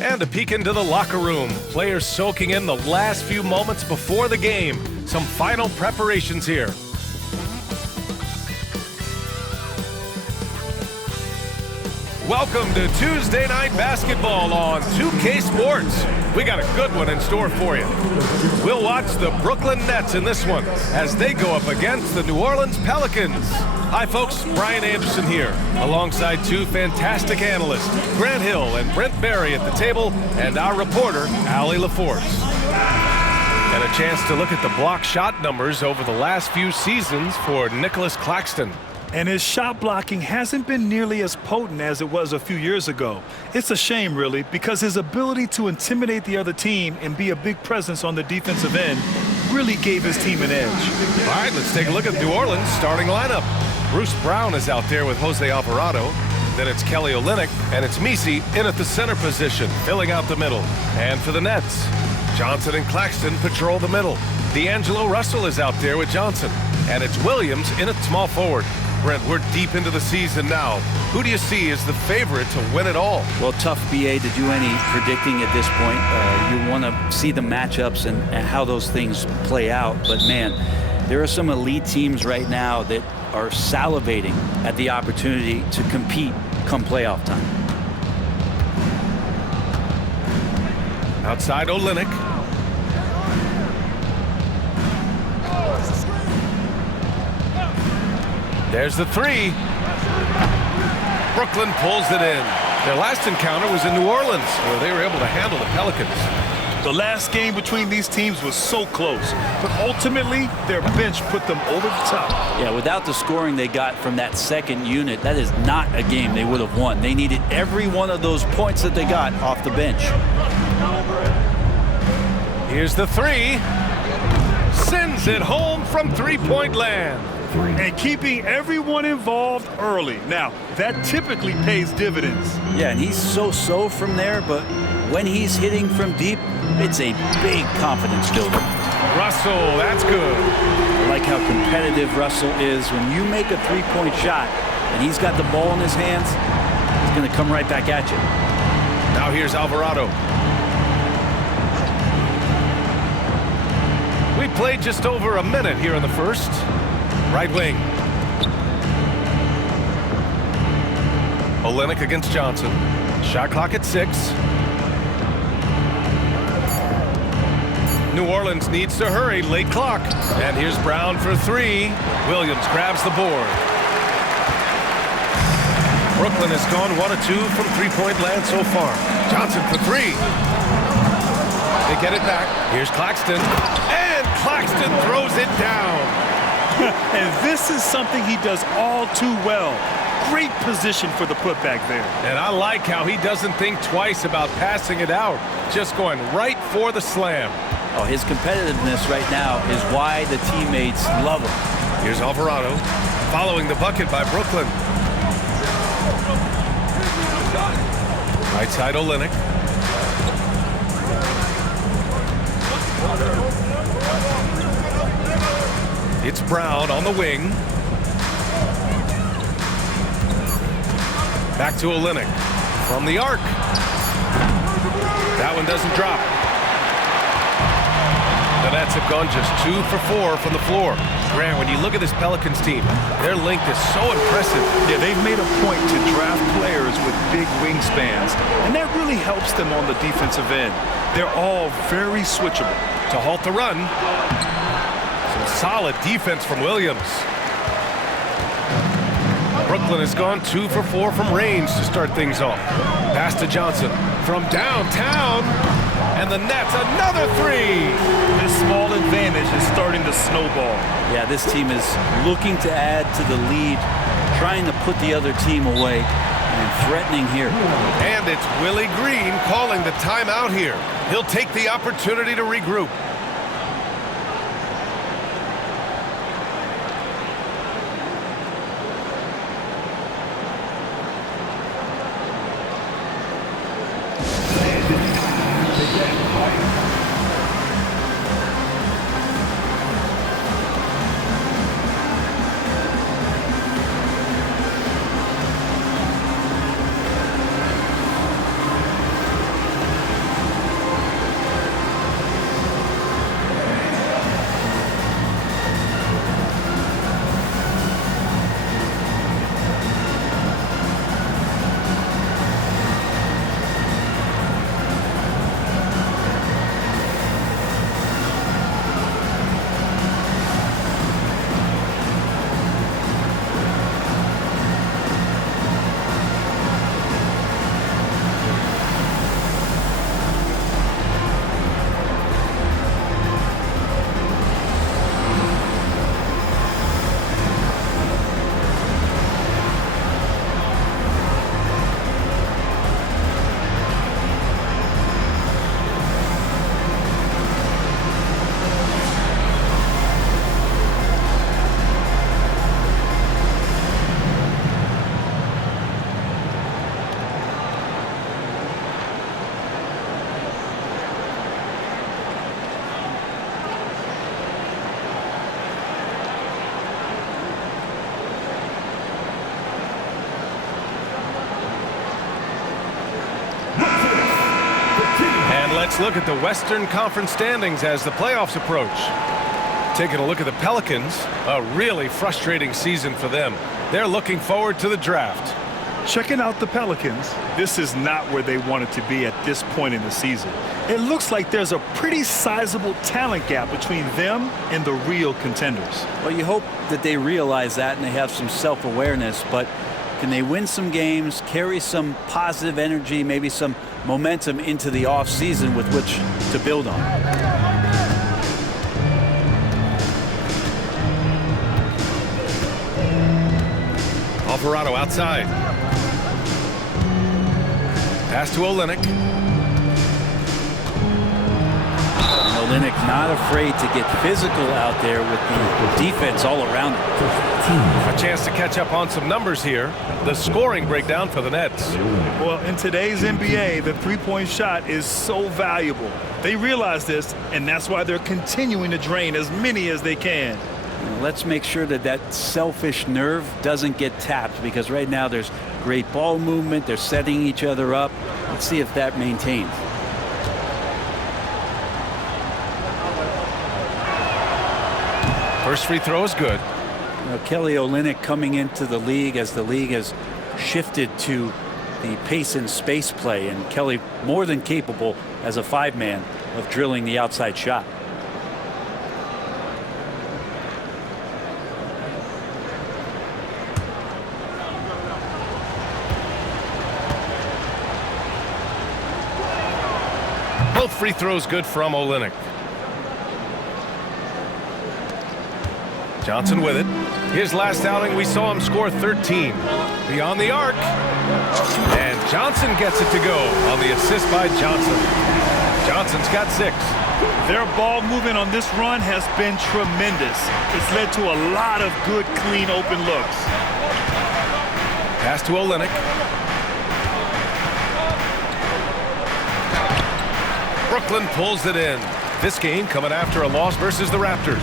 And a peek into the locker room. Players soaking in the last few moments before the game. Some final preparations here. Welcome to Tuesday Night Basketball on 2K Sports. We got a good one in store for you. We'll watch the Brooklyn Nets in this one as they go up against the New Orleans Pelicans. Hi folks, Brian Anderson here, alongside two fantastic analysts, Grant Hill and Brent Berry at the table, and our reporter, Allie LaForce. And a chance to look at the block shot numbers over the last few seasons for Nicholas Claxton. And his shot blocking hasn't been nearly as potent as it was a few years ago. It's a shame, really, because his ability to intimidate the other team and be a big presence on the defensive end really gave his team an edge. All right, let's take a look at New Orleans' starting lineup. Bruce Brown is out there with Jose Alvarado. Then it's Kelly Olynyk, and it's Messi in at the center position, filling out the middle. And for the Nets, Johnson and Claxton patrol the middle. D'Angelo Russell is out there with Johnson. And it's Williams in at small forward. Brent, we're deep into the season now. Who do you see as the favorite to win it all? Well, tough, BA, to do any predicting at this point. You want to see the matchups and how those things play out. But, man, there are some elite teams right now that are salivating at the opportunity to compete come playoff time. Outside Olynyk. There's the three. Brooklyn pulls it in. Their last encounter was in New Orleans, where they were able to handle the Pelicans. The last game between these teams was so close, but ultimately their bench put them over the top. Yeah, without the scoring they got from that second unit, that is not a game they would have won. They needed every one of those points that they got off the bench. Here's the three. Sends it home from three-point land. And keeping everyone involved early. Now, that typically pays dividends. Yeah, and he's so-so from there, but when he's hitting from deep, it's a big confidence builder. Russell, that's good. I like how competitive Russell is. When you make a three-point shot and he's got the ball in his hands, he's going to come right back at you. Now here's Alvarado. We played just over a minute here in the first. Right wing. Olynyk against Johnson. Shot clock at 6. New Orleans needs to hurry. Late clock. And here's Brown for 3. Williams grabs the board. Brooklyn has gone 1 of 2 from three-point land so far. Johnson for 3. They get it back. Here's Claxton. And Claxton throws it down. And this is something he does all too well. Great position for the putback there. And I like how he doesn't think twice about passing it out. Just going right for the slam. Oh, his competitiveness right now is why the teammates love him. Here's Alvarado following the bucket by Brooklyn. Right side Olynyk. It's Brown on the wing. Back to Olynyk from the arc. That one doesn't drop. The Nets have gone just 2 for 4 from the floor. Grant, when you look at this Pelicans team, their length is so impressive. Yeah, they've made a point to draft players with big wingspans, and that really helps them on the defensive end. They're all very switchable. To halt the run. Solid defense from Williams. Brooklyn has gone 2 for 4 from range to start things off. Pass to Johnson from downtown. And the Nets, another 3. This small advantage is starting to snowball. Yeah, this team is looking to add to the lead, trying to put the other team away, and threatening here. And it's Willie Green calling the timeout here. He'll take the opportunity to regroup. let's look at the Western Conference standings as the playoffs approach. Taking a look at the Pelicans, a really frustrating season for them. They're looking forward to the draft. Checking out the Pelicans, this is not where they wanted to be at this point in the season. It looks like there's a pretty sizable talent gap between them and the real contenders. Well, you hope that they realize that and they have some self-awareness, but can they win some games, carry some positive energy, maybe some momentum into the offseason with which to build on? Alvarado outside. Pass to Olynyk. Olynyk not afraid to get physical out there with the defense all around him. A chance to catch up on some numbers here. The scoring breakdown for the Nets. Well, in today's NBA, the three-point shot is so valuable. They realize this, and that's why they're continuing to drain as many as they can. Let's make sure that that selfish nerve doesn't get tapped, because right now there's great ball movement. They're setting each other up. Let's see if that maintains. First free throw is good. Kelly Olynyk coming into the league as the league has shifted to the pace and space play, and Kelly more than capable as a five-man of drilling the outside shot. Both free throws good from Olynyk. Johnson with it. His last outing, we saw him score 13. Beyond the arc. And Johnson gets it to go on the assist by Johnson. Johnson's got 6. Their ball movement on this run has been tremendous. It's led to a lot of good, clean, open looks. Pass to Olynyk. Brooklyn pulls it in. This game coming after a loss versus the Raptors.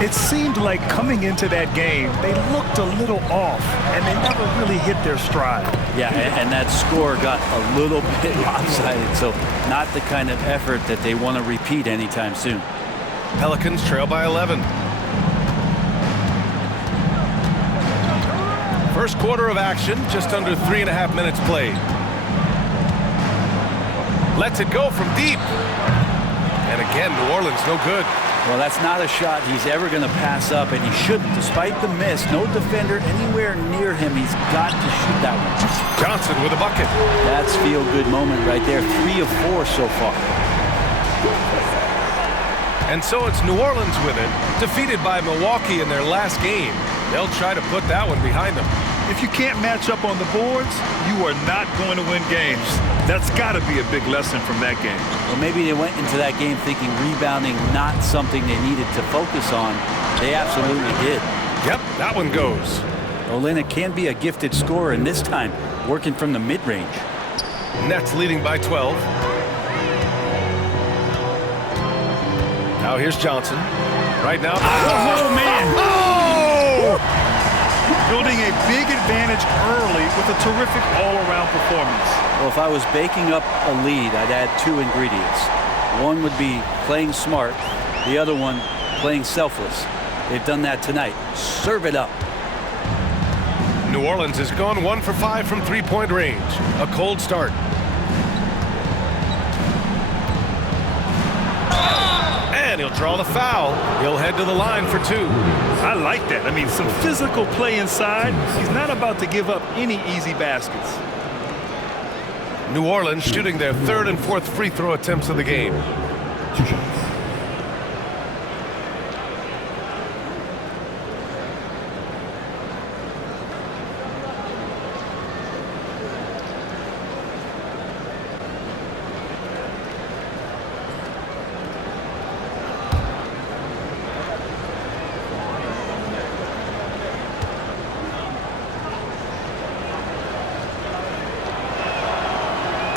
It seemed like coming into that game, they looked a little off, and they never really hit their stride. Yeah, and that score got a little bit lopsided, so not the kind of effort that they want to repeat anytime soon. Pelicans trail by 11. First quarter of action, just under 3.5 minutes played. Lets it go from deep. And again, New Orleans no good. Well, that's not a shot he's ever going to pass up, and he shouldn't. Despite the miss, no defender anywhere near him. He's got to shoot that one. Johnson with a bucket. That's feel-good moment right there. 3 of 4 so far. And so it's New Orleans with it, defeated by Milwaukee in their last game. They'll try to put that one behind them. If you can't match up on the boards, you are not going to win games. That's got to be a big lesson from that game. Well, maybe they went into that game thinking rebounding not something they needed to focus on. They absolutely did. Yep, that one goes. Olynyk can be a gifted scorer, and this time working from the mid-range. Nets leading by 12. Now here's Johnson. Right now. Oh, man. Oh! Building a big advantage early with a terrific all-around performance. Well, if I was baking up a lead, I'd add 2 ingredients. One would be playing smart. The other one, playing selfless. They've done that tonight. Serve it up. New Orleans has gone 1 for 5 from three-point range. A cold start. And he'll draw the foul. He'll head to the line for 2. I like that. I mean, some physical play inside. He's not about to give up any easy baskets. New Orleans shooting their 3rd and 4th free throw attempts of the game.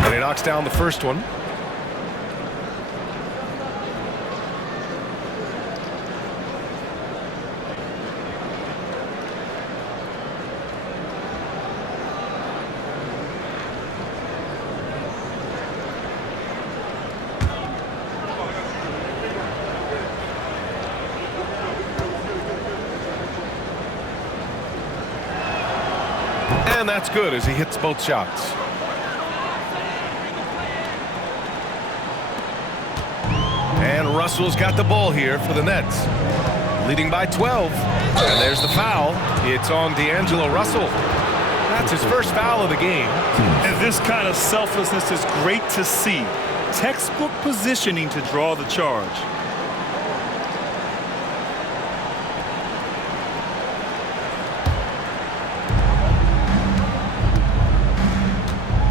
And he knocks down the first one. And that's good as he hits both shots. And Russell's got the ball here for the Nets. Leading by 12. And there's the foul. It's on D'Angelo Russell. That's his first foul of the game. And this kind of selflessness is great to see. Textbook positioning to draw the charge.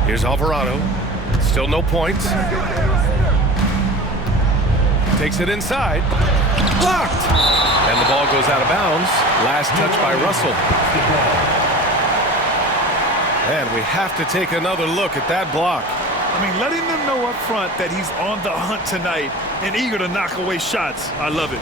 Here's Alvarado. Still no points. Takes it inside. Blocked! And the ball goes out of bounds. Last touch by Russell. And we have to take another look at that block. I mean, letting them know up front that he's on the hunt tonight and eager to knock away shots. I love it.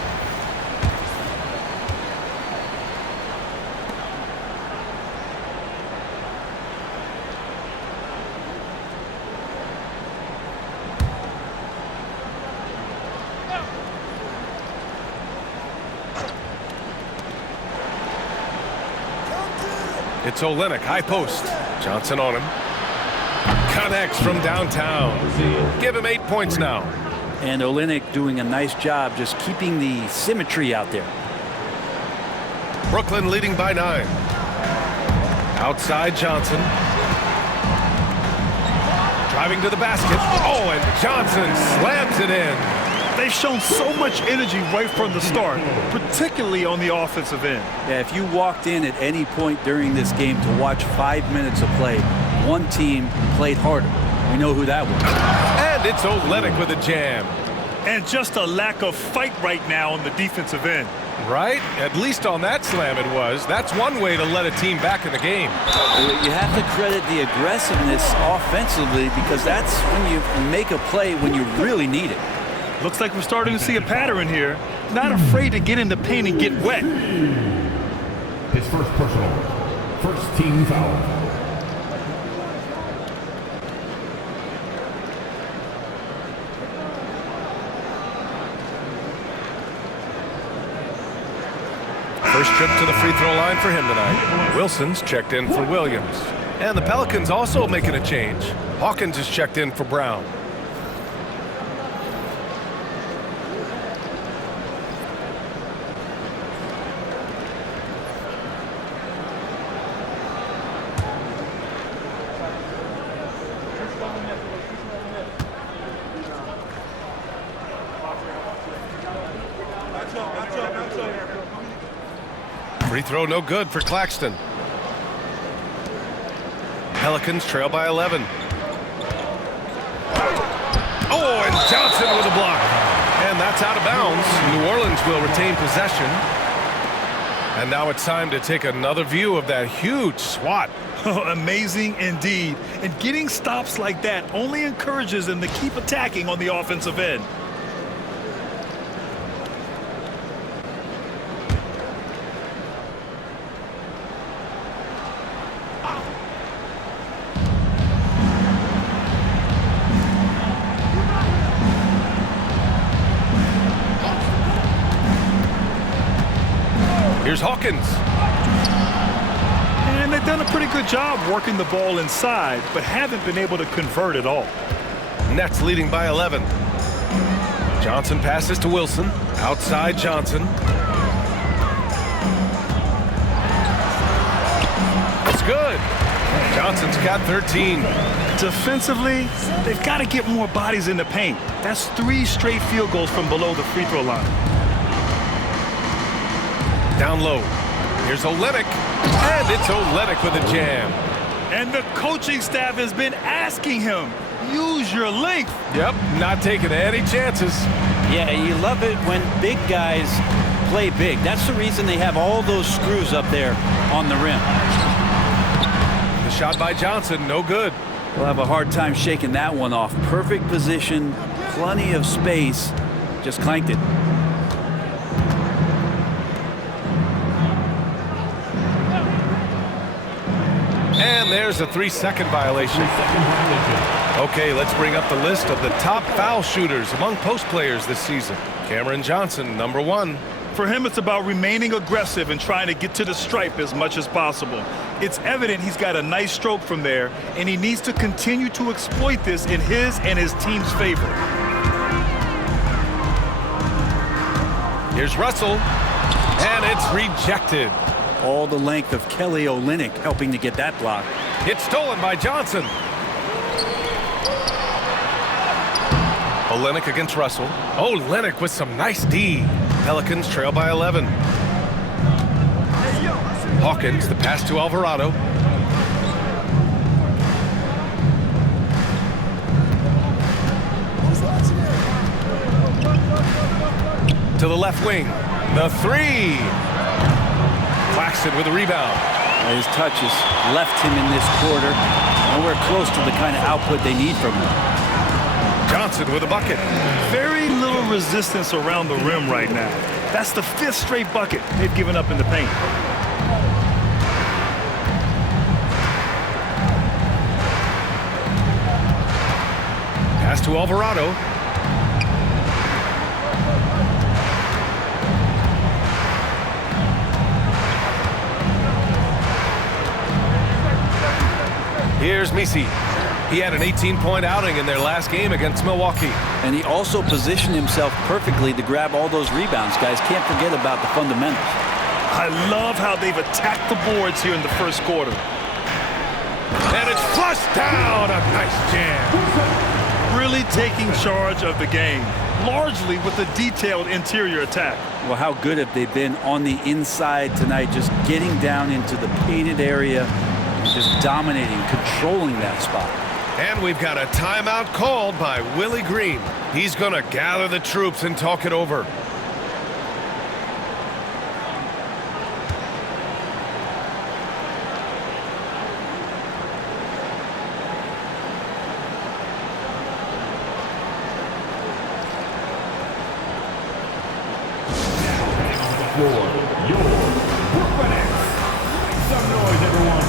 It's Olynyk, high post. Johnson on him. Connects from downtown. Give him 8 points now. And Olynyk doing a nice job just keeping the symmetry out there. Brooklyn leading by 9. Outside Johnson. Driving to the basket. Oh, and Johnson slams it in. They've shown so much energy right from the start, particularly on the offensive end. Yeah, if you walked in at any point during this game to watch 5 minutes of play, one team played harder. We know who that was. And it's Olynyk with a jam. And just a lack of fight right now on the defensive end. Right? At least on that slam it was. That's one way to let a team back in the game. You have to credit the aggressiveness offensively because that's when you make a play when you really need it. Looks like we're starting to see a pattern here. Not afraid to get in the paint and get wet. His first personal. First team foul. First trip to the free throw line for him tonight. Wilson's checked in for Williams. And the Pelicans also making a change. Hawkins is checked in for Brown. Free throw no good for Claxton. Pelicans trail by 11. Oh, and Johnson with a block. And that's out of bounds. New Orleans will retain possession. And now it's time to take another view of that huge swat. Amazing indeed. And getting stops like that only encourages them to keep attacking on the offensive end. Here's Hawkins. And they've done a pretty good job working the ball inside, but haven't been able to convert at all. Nets leading by 11. Johnson passes to Wilson. Outside Johnson. That's good. Johnson's got 13. Defensively, they've got to get more bodies in the paint. That's 3 straight field goals from below the free throw line. Down low. Here's Olynyk. And it's Olynyk with a jam. And the coaching staff has been asking him, use your length. Yep, not taking any chances. Yeah, you love it when big guys play big. That's the reason they have all those screws up there on the rim. The shot by Johnson, no good. We'll have a hard time shaking that one off. Perfect position, plenty of space, just clanked it. And there's a 3-second violation. Okay, let's bring up the list of the top foul shooters among post players this season. Cameron Johnson, number 1. For him, it's about remaining aggressive and trying to get to the stripe as much as possible. It's evident he's got a nice stroke from there, and he needs to continue to exploit this in his and his team's favor. Here's Russell, and it's rejected. All the length of Kelly Olynyk helping to get that block. It's stolen by Johnson. Olynyk against Russell. Olynyk with some nice D. Pelicans trail by 11. Hawkins, the pass to Alvarado. To the left wing. The three. Claxton with a rebound. His touches left him in this quarter. Nowhere close to the kind of output they need from him. Johnson with a bucket. Very little resistance around the rim right now. That's the 5th straight bucket they've given up in the paint. Pass to Alvarado. Here's Messi. He had an 18-point outing in their last game against Milwaukee. And he also positioned himself perfectly to grab all those rebounds. Guys, can't forget about the fundamentals. I love how they've attacked the boards here in the first quarter. And it's flushed down. A nice jam. Really taking charge of the game, largely with a detailed interior attack. Well, how good have they been on the inside tonight, just getting down into the painted area, and just dominating, controlling that spot. And we've got a timeout called by Willie Green. He's going to gather the troops and talk it over. For your Brooklyn Nets. Make some noise, everyone.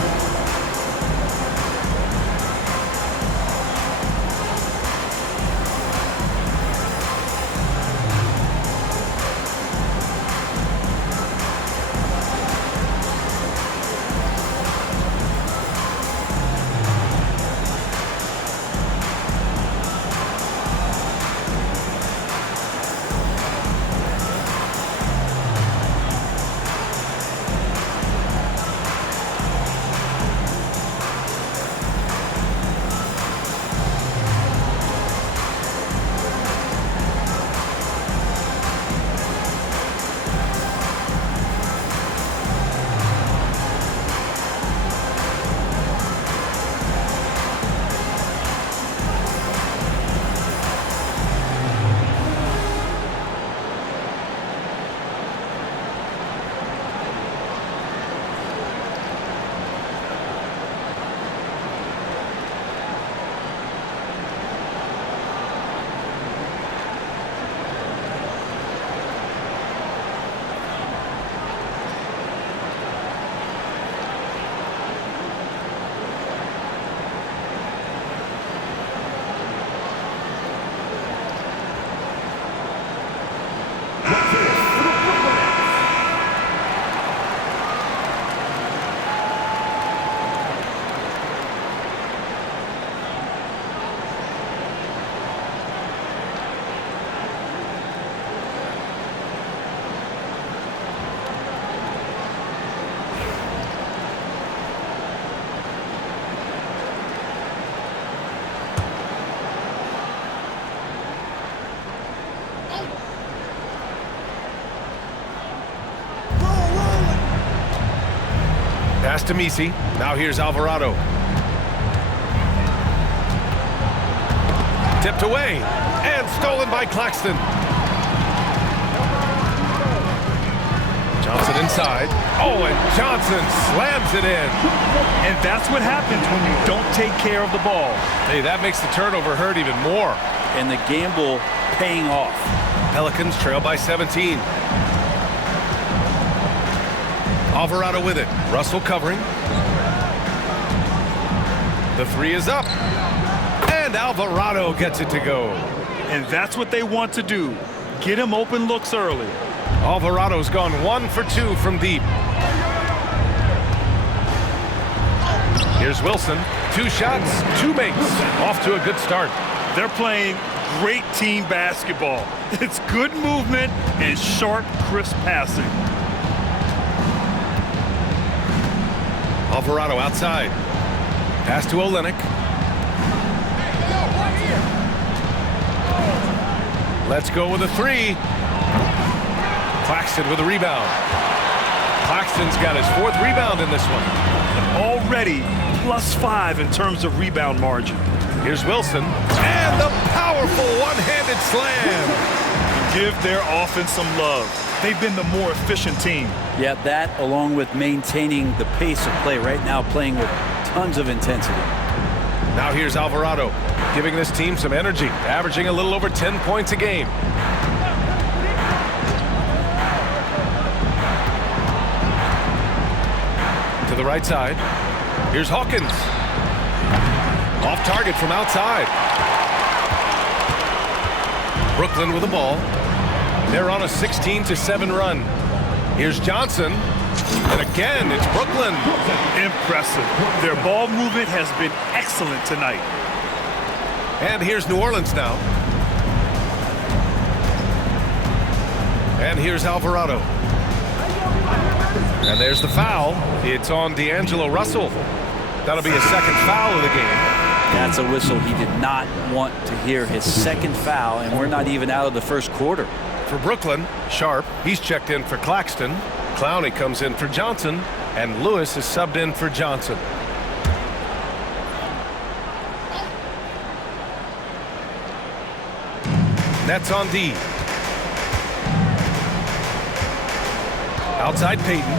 Pass to Messi. Now here's Alvarado. Tipped away and stolen by Claxton. Johnson inside. Oh, and Johnson slams it in. And that's what happens when you don't take care of the ball. Hey, that makes the turnover hurt even more. And the gamble paying off. Pelicans trail by 17. Alvarado with it. Russell covering. The three is up. And Alvarado gets it to go. And that's what they want to do. Get him open looks early. Alvarado's gone 1 for 2 from deep. Here's Wilson. 2 shots, 2 makes. Off to a good start. They're playing great team basketball. It's good movement and sharp, crisp passing. Alvarado outside. Pass to Olynyk. Let's go with a 3. Claxton with a rebound. Claxton's got his 4th rebound in this one. Already +5 in terms of rebound margin. Here's Wilson. And the powerful one-handed slam. Give their offense some love. They've been the more efficient team. Yeah, that along with maintaining the pace of play right now, playing with tons of intensity. Now here's Alvarado, giving this team some energy, averaging a little over 10 points a game. To the right side. Here's Hawkins. Off target from outside. Brooklyn with the ball. They're on a 16-7 run. Here's Johnson. And again, it's Brooklyn. Impressive. Their ball movement has been excellent tonight. And here's New Orleans now. And here's Alvarado. And there's the foul. It's on D'Angelo Russell. That'll be his 2nd foul of the game. That's a whistle he did not want to hear. His 2nd foul, and we're not even out of the 1st quarter. For Brooklyn, Sharp, he's checked in for Claxton. Clowney comes in for Johnson, and Lewis is subbed in for Johnson. Nets on D. Outside Payton.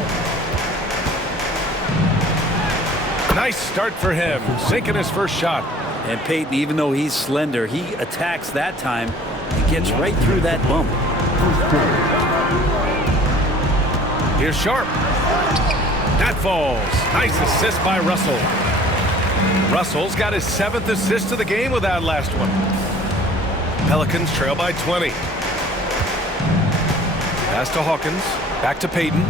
Nice start for him, sinking his first shot. And Payton, even though he's slender, he attacks that time and gets right through that bump. Here's Sharp. That falls. Nice assist by Russell. Russell's got his 7th assist of the game with that last one. Pelicans trail by 20. Pass to Hawkins. Back to Payton.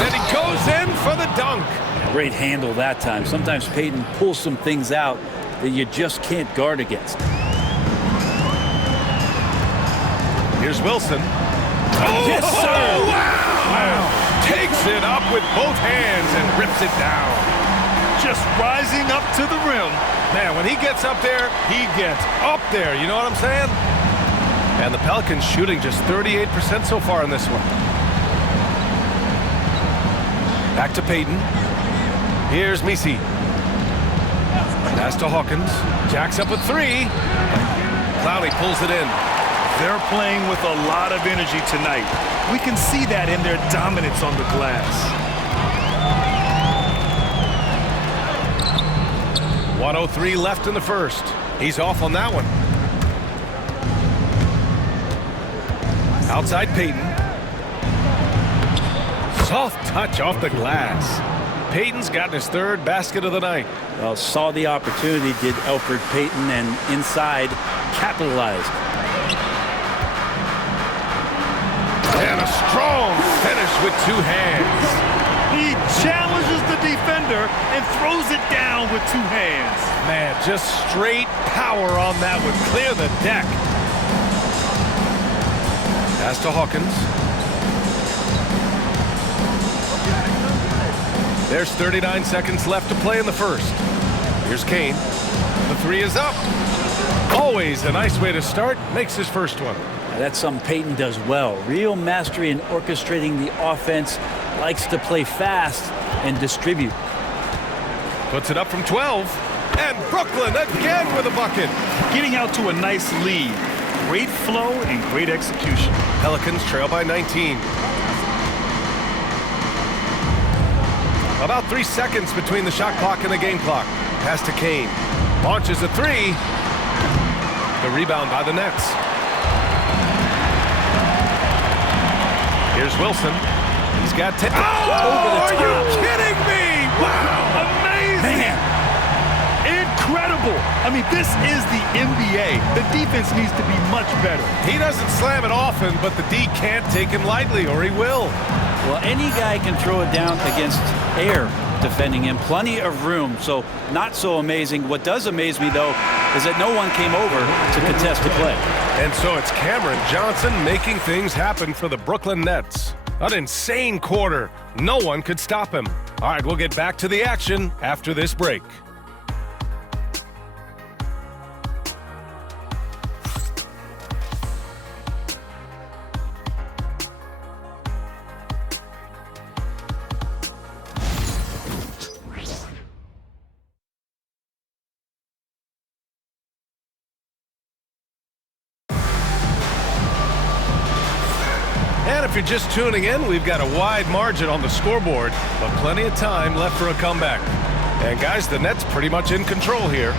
And he goes in for the dunk. Great handle that time. Sometimes Payton pulls some things out that you just can't guard against. Here's Wilson. Oh, yes, sir. Wow. Takes it up with both hands and rips it down. Just rising up to the rim. Man, when he gets up there, he gets up there. You know what I'm saying? And the Pelicans shooting just 38% so far in this one. Back to Payton. Here's Messi. Pass to Hawkins. Jacks up with 3. Clowney pulls it in. They're playing with a lot of energy tonight. We can see that in their dominance on the glass. 1:03 left in the first. He's off on that one. Outside Payton. Soft touch off the glass. Payton's gotten his 3rd basket of the night. Well, saw the opportunity, did Elfrid Payton, and inside capitalized. And a strong finish with 2 hands. He challenges the defender and throws it down with 2 hands. Man, just straight power on that one. Clear the deck. Pass to Hawkins. There's 39 seconds left to play in the first. Here's Kane. The 3 is up. Always a nice way to start. Makes his first one. That's something Payton does well. Real mastery in orchestrating the offense. Likes to play fast and distribute. Puts it up from 12. And Brooklyn again with a bucket. Getting out to a nice lead. Great flow and great execution. Pelicans trail by 19. About 3 seconds between the shot clock and the game clock. Pass to Kane. Launches a 3. The rebound by the Nets. Here's Wilson. He's got 10. Oh, are you kidding me? Wow. Amazing. Man. Incredible. I mean, this is the NBA. The defense needs to be much better. He doesn't slam it often, but the D can't take him lightly, or he will. Well, any guy can throw it down against air defending him. Plenty of room, so not so amazing. What does amaze me, though, is that no one came over to contest the play. And so it's Cameron Johnson making things happen for the Brooklyn Nets. An insane quarter. No one could stop him. All right, we'll get back to the action after this break. And if you're just tuning in, we've got a wide margin on the scoreboard, but plenty of time left for a comeback. And guys, the Nets pretty much in control here.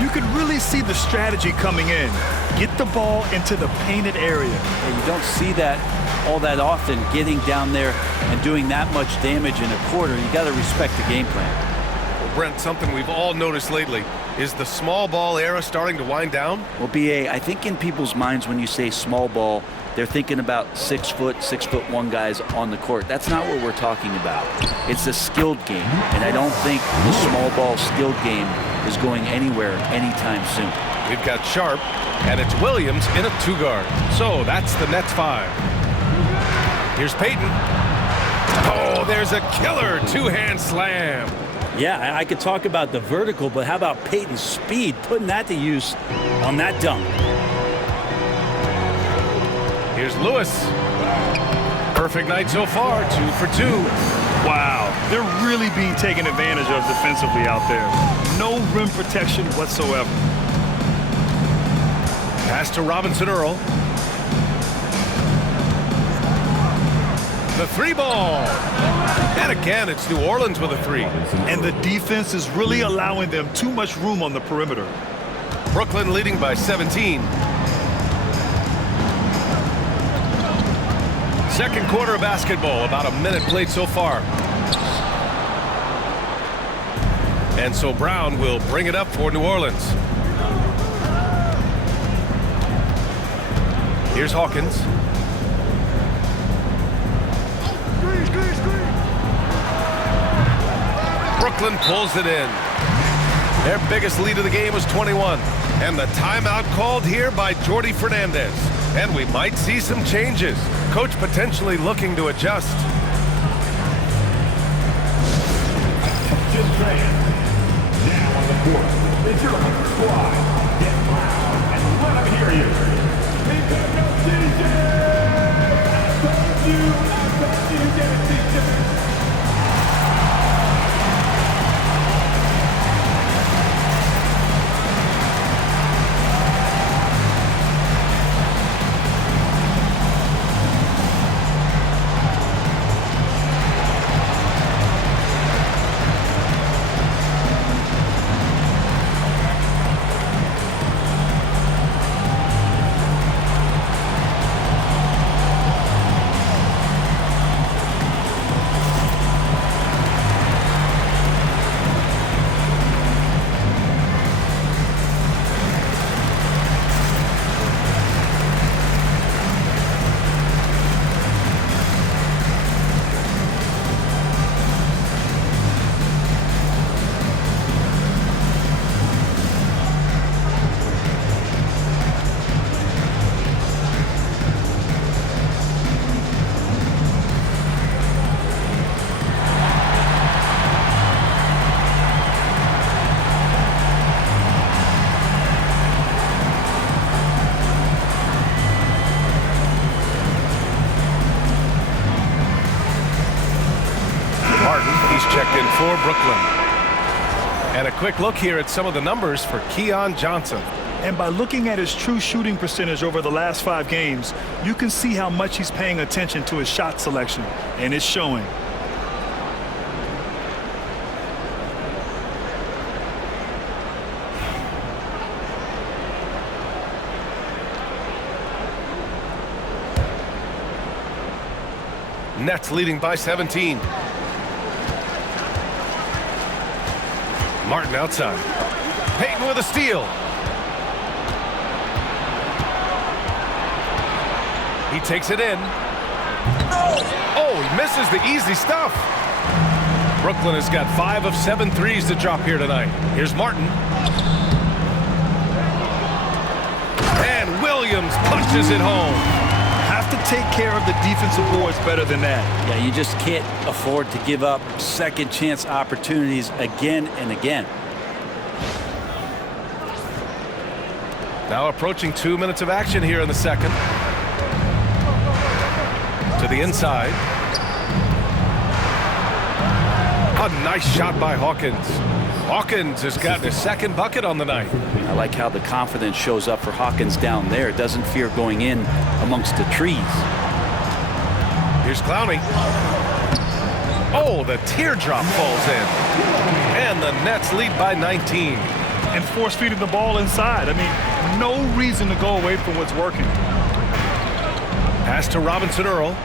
You could really see the strategy coming in. Get the ball into the painted area. And you don't see that all that often, getting down there and doing that much damage in a quarter. You got to respect the game plan. Well, Brent, something we've all noticed lately. Is the small ball era starting to wind down? Well, B.A., I think in people's minds when you say small ball, they're thinking about 6'1" guys on the court. That's not what we're talking about. It's a skilled game, and I don't think the small ball skilled game is going anywhere anytime soon. We've got Sharp, and it's Williams in a two-guard. So that's the Nets 5. Here's Payton. Oh, there's a killer two-hand slam. Yeah, I could talk about the vertical, but how about Payton's speed, putting that to use on that dunk. Here's Lewis. Perfect night so far, 2 for 2. Wow, they're really being taken advantage of defensively out there. No rim protection whatsoever. Pass to Robinson Earl. The three ball. And again, it's New Orleans with a 3. And the defense is really allowing them too much room on the perimeter. Brooklyn leading by 17. Second quarter of basketball, about a minute played so far. And so Brown will bring it up for New Orleans. Here's Hawkins. Brooklyn pulls it in. Their biggest lead of the game was 21. And the timeout called here by Jordi Fernandez. And we might see some changes. Coach potentially looking to adjust. Just saying. Now on the court, it's your squad. Get loud and let them hear you. Because DJ! I told you, get it, DJ! Checked in for Brooklyn. And a quick look here at some of the numbers for Keon Johnson. And by looking at his true shooting percentage over the last 5 games, you can see how much he's paying attention to his shot selection, and it's showing. Nets leading by 17. Martin outside. Payton with a steal. He takes it in. Oh, he misses the easy stuff. Brooklyn has got 5 of 7 threes to drop here tonight. Here's Martin. And Williams punches it home. Have to take care of the defensive boards better than that. Yeah, you just can't afford to give up second chance opportunities again and again. Now approaching 2 minutes of action here in the second. To the inside. A nice shot by Hawkins. Hawkins has gotten his second bucket on the night. I like how the confidence shows up for Hawkins down there. Doesn't fear going in amongst the trees. Here's Clowney. Oh, the teardrop falls in. And the Nets lead by 19. And force feeding the ball inside. I mean, no reason to go away from what's working. Pass to Robinson Earl.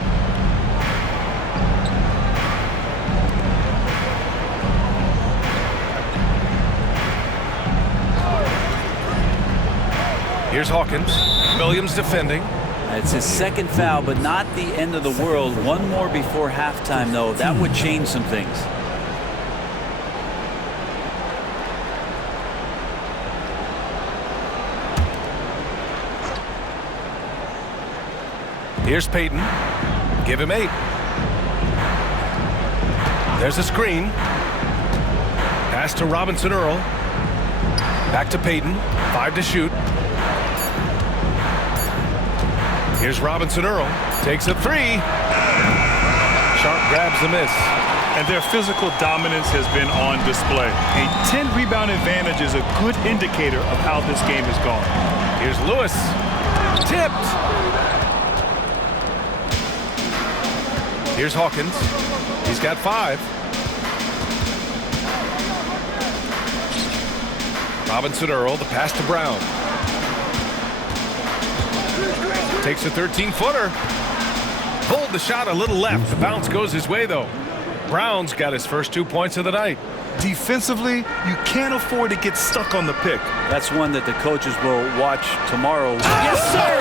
Here's Hawkins. Williams defending. It's his second foul, but not the end of the world. One more before halftime, though. That would change some things. Here's Payton. Give him 8. There's a screen. Pass to Robinson Earl. Back to Payton. 5 to shoot. Here's Robinson Earl. Takes a 3. Sharp grabs the miss. And their physical dominance has been on display. A 10-rebound advantage is a good indicator of how this game has gone. Here's Lewis. Tipped. Here's Hawkins. He's got 5. Robinson Earl, the pass to Brown. Takes a 13-footer. Pulled the shot a little left. The bounce goes his way, though. Brown's got his first 2 points of the night. Defensively, you can't afford to get stuck on the pick. That's one that the coaches will watch tomorrow. Yes, sir!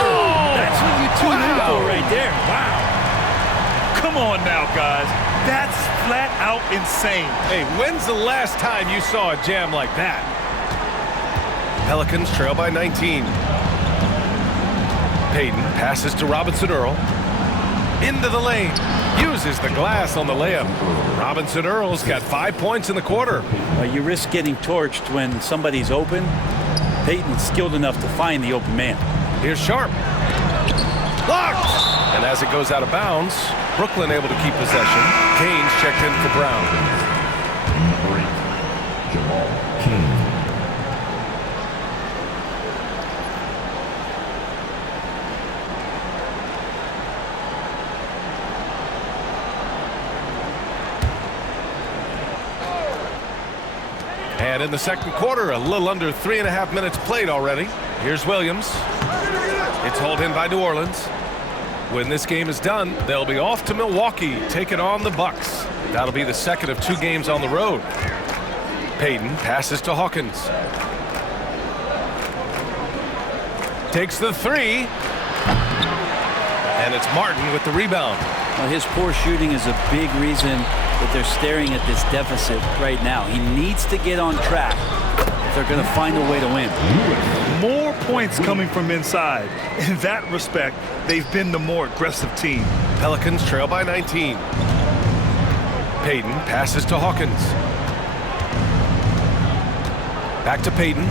That's what you tune in for right there. Wow. Come on now, guys. That's flat out insane. Hey, when's the last time you saw a jam like that? Pelicans trail by 19. Payton passes to Robinson Earl. Into the lane. Uses the glass on the layup. Robinson Earl's got 5 points in the quarter. You risk getting torched when somebody's open. Payton's skilled enough to find the open man. Here's Sharp. Blocked! And as it goes out of bounds, Brooklyn able to keep possession. Kane's checked in for Brown. And in the second quarter, a little under 3.5 minutes played already. Here's Williams. It's hauled in by New Orleans. When this game is done, they'll be off to Milwaukee, taking on the Bucks. That'll be the second of 2 games on the road. Payton passes to Hawkins. Takes the 3. And it's Martin with the rebound. Well, his poor shooting is a big reason that they're staring at this deficit right now. He needs to get on track if they're going to find a way to win. More points coming from inside. In that respect, they've been the more aggressive team. Pelicans trail by 19. Payton passes to Hawkins. Back to Payton.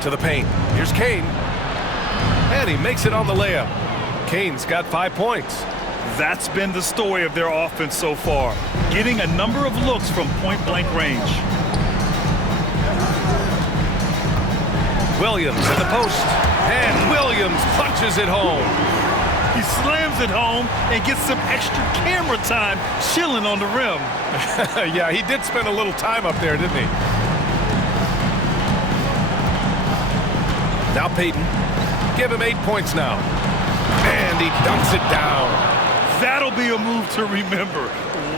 To the paint. Here's Kane. And he makes it on the layup. Kane's got 5 points. That's been the story of their offense so far. Getting a number of looks from point-blank range. Williams at the post. And Williams punches it home. He slams it home and gets some extra camera time chilling on the rim. Yeah, he did spend a little time up there, didn't he? Now Payton. Give him 8 points now. And he dunks it down. That'll be a move to remember.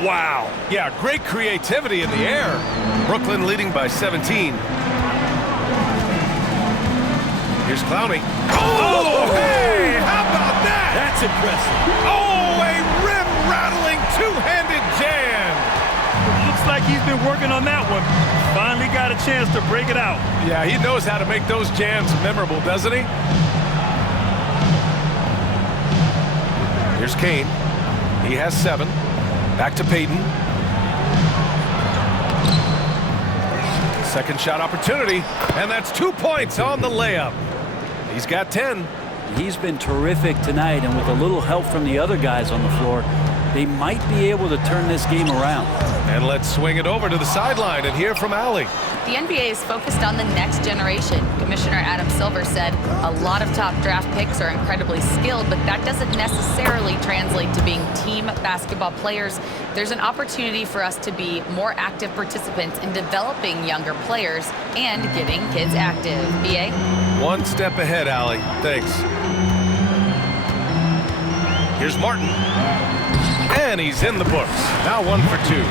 Wow. Yeah, great creativity in the air. Brooklyn leading by 17. Here's Clowney. Oh, hey, how about that? That's impressive. Oh, a rim-rattling two-handed jam. Looks like he's been working on that one. Finally got a chance to break it out. Yeah, he knows how to make those jams memorable, doesn't he? Here's Kane. He has 7. Back to Payton. Second shot opportunity, and that's 2 points on the layup. He's got 10. He's been terrific tonight, and with a little help from the other guys on the floor, they might be able to turn this game around. And let's swing it over to the sideline and hear from Allie. The NBA is focused on the next generation. Commissioner Adam Silver said a lot of top draft picks are incredibly skilled, but that doesn't necessarily translate to being team basketball players. There's an opportunity for us to be more active participants in developing younger players and getting kids active. BA? One step ahead, Allie. Thanks. Here's Martin. And he's in the books. Now 1 for 2.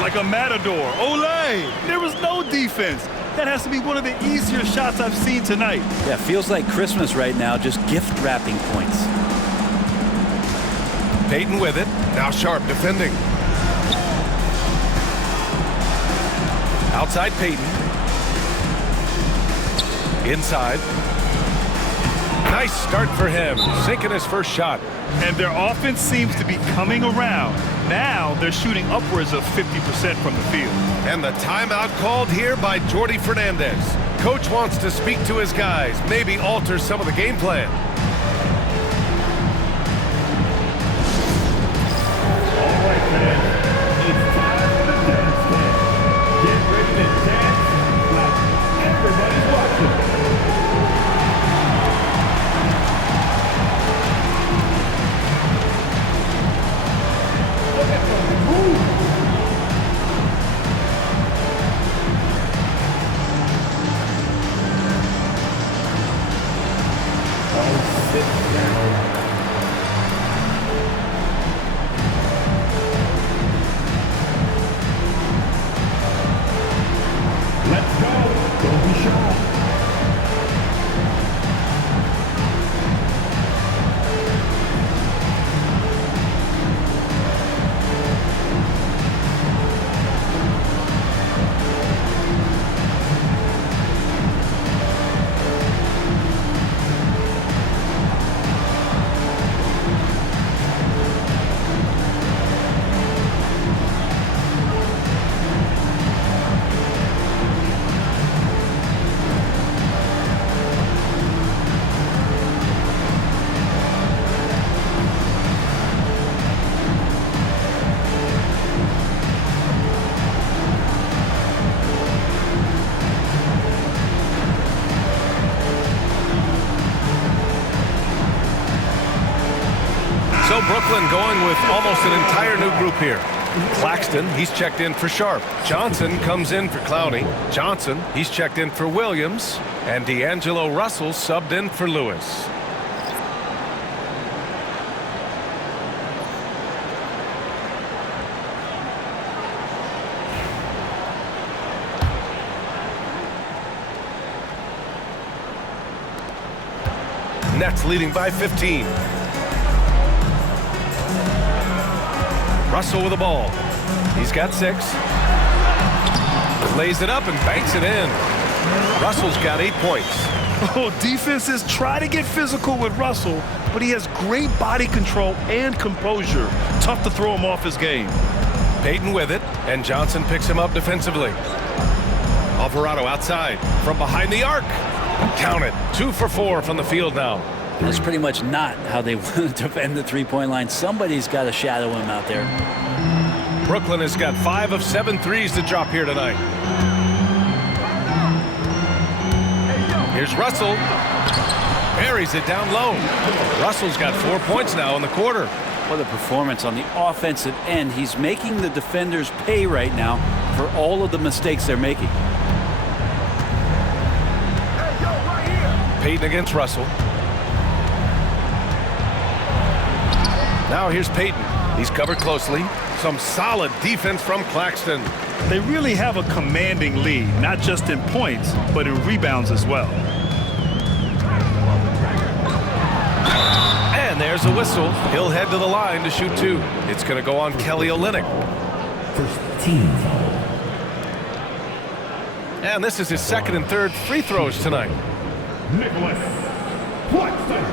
Like a matador. Olay! There was no defense. That has to be one of the easier shots I've seen tonight. Yeah, feels like Christmas right now, just gift wrapping points. Payton with it. Now Sharp defending. Outside Payton. Inside. Nice start for him. Sinking his first shot. And their offense seems to be coming around. Now they're shooting upwards of 50% from the field. And the timeout called here by Jordi Fernandez. Coach wants to speak to his guys, maybe alter some of the game plan. All right, fans. It's time for the dance stand. Get ready to dance like everybody's watching. Sit down. Let's go. Don't be shy. So Brooklyn going with almost an entire new group here. Claxton, he's checked in for Sharp. Johnson comes in for Clowney. Johnson, he's checked in for Williams. And D'Angelo Russell subbed in for Lewis. Nets leading by 15. Russell with the ball. He's got 6. Lays it up and banks it in. Russell's got 8 points. Oh, defenses try to get physical with Russell, but he has great body control and composure. Tough to throw him off his game. Payton with it, and Johnson picks him up defensively. Alvarado outside from behind the arc. Count it. 2 for 4 from the field now. That's pretty much not how they want to defend the three-point line. Somebody's got to shadow him out there. Brooklyn has got 5 of 7 threes to drop here tonight. Here's Russell. Buries it down low. Russell's got 4 points now in the quarter. What a performance on the offensive end. He's making the defenders pay right now for all of the mistakes they're making. Payton against Russell. Now here's Payton. He's covered closely. Some solid defense from Claxton. They really have a commanding lead, not just in points, but in rebounds as well. And And there's a whistle. He'll head to the line to shoot 2. It's going to go on Kelly Olynyk. First team foul. And this is his second and third free throws tonight. Nicholas Claxton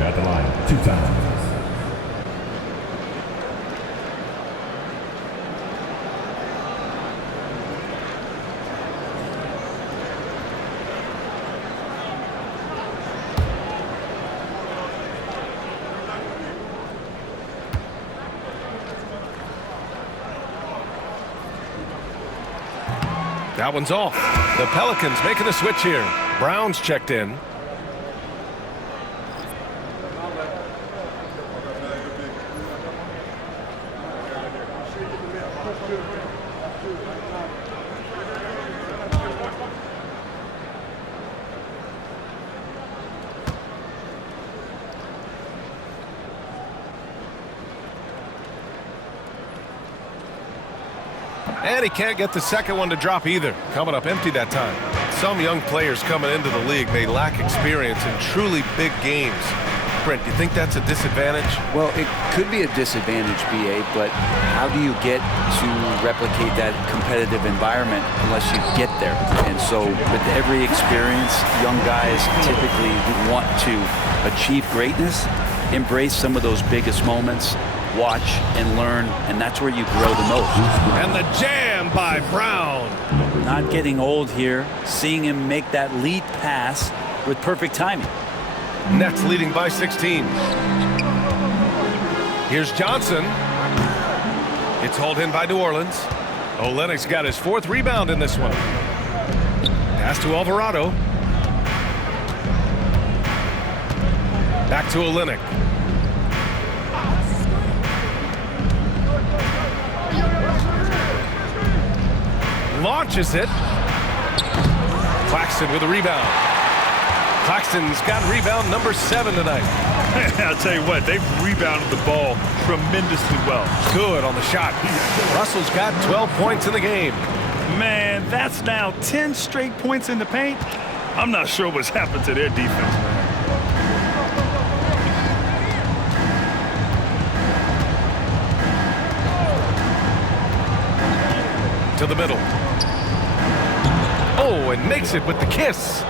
at the line 2 times. That one's off. The Pelicans making a switch here. Brown's checked in. And he can't get the second one to drop either. Coming up empty that time. Some young players coming into the league may lack experience in truly big games. Brent, do you think that's a disadvantage? Well, it could be a disadvantage, BA, but how do you get to replicate that competitive environment unless you get there? And so with every experience, young guys typically who want to achieve greatness, embrace some of those biggest moments, watch and learn, and that's where you grow the most. And the jam by Brown. Not getting old here, seeing him make that lead pass with perfect timing. Nets leading by 16. Here's Johnson. It's hauled in by New Orleans. Olynyk's got his 4th rebound in this one. Pass to Alvarado. Back to Olynyk. Launches it. Claxton with a rebound. Claxton's got rebound number 7 tonight. I'll tell you what, they've rebounded the ball tremendously well. Good on the shot. Russell's got 12 points in the game. Man, that's now 10 straight points in the paint. I'm not sure what's happened to their defense, man. To the middle. Oh, and makes it with the kiss.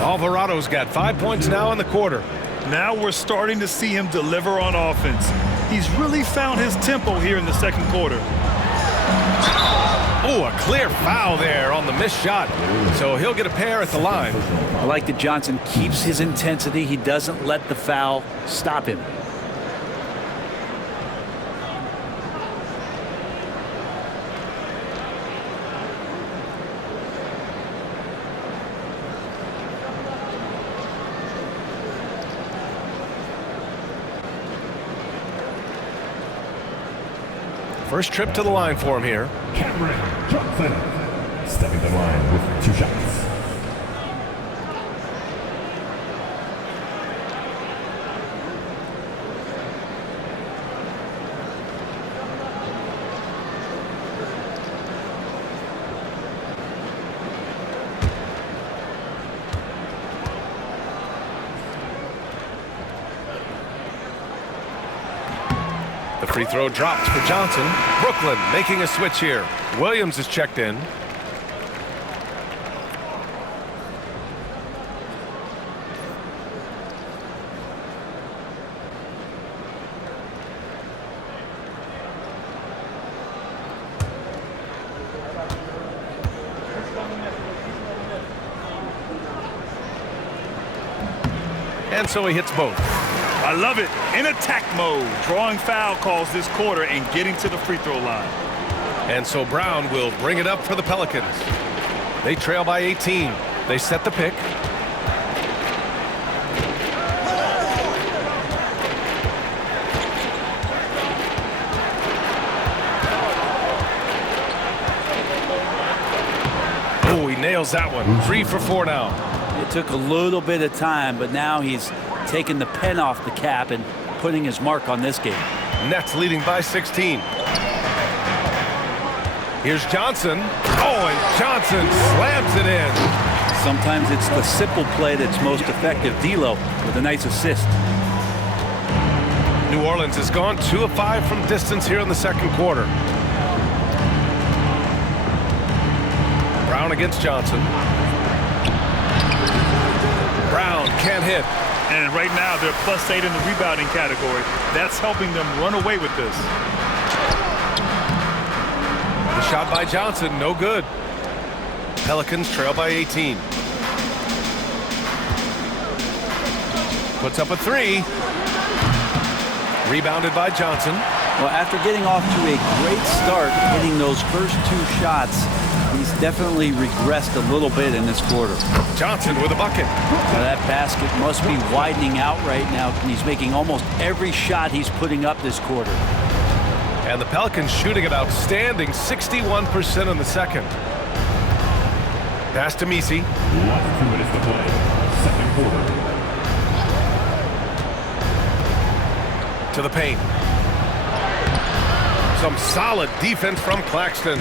Alvarado's got 5 points now in the quarter. Now we're starting to see him deliver on offense. He's really found his tempo here in the second quarter. Oh, a clear foul there on the missed shot. So he'll get a pair at the line. I like that Johnson keeps his intensity. He doesn't let the foul stop him. First trip to the line for him here. Cameron Johnson stepping to the line with 2 shots. The free throw drops for Johnson. Brooklyn making a switch here. Williams is checked in. And so he hits both. I love it. In attack mode, drawing foul calls this quarter and getting to the free throw line. And so Brown will bring it up for the Pelicans. They trail by 18. They set the pick. Oh, he nails that one. 3 for 4 now. It took a little bit of time, but now he's taking the pen off the cap and putting his mark on this game. Nets leading by 16. Here's Johnson. Oh, and Johnson slams it in. Sometimes it's the simple play that's most effective. D'Lo with a nice assist. New Orleans has gone 2 of 5 from distance here in the second quarter. Brown against Johnson. Brown can't hit. And right now, they're +8 in the rebounding category. That's helping them run away with this. The shot by Johnson, no good. Pelicans trail by 18. Puts up a 3. Rebounded by Johnson. Well, after getting off to a great start, hitting those first 2 shots, he's definitely regressed a little bit in this quarter. Johnson with a bucket. Now that basket must be widening out right now. He's making almost every shot he's putting up this quarter. And the Pelicans shooting an outstanding 61% in the second. Pass to Misi. 1 minutes to play. Second quarter. To the paint. Some solid defense from Claxton.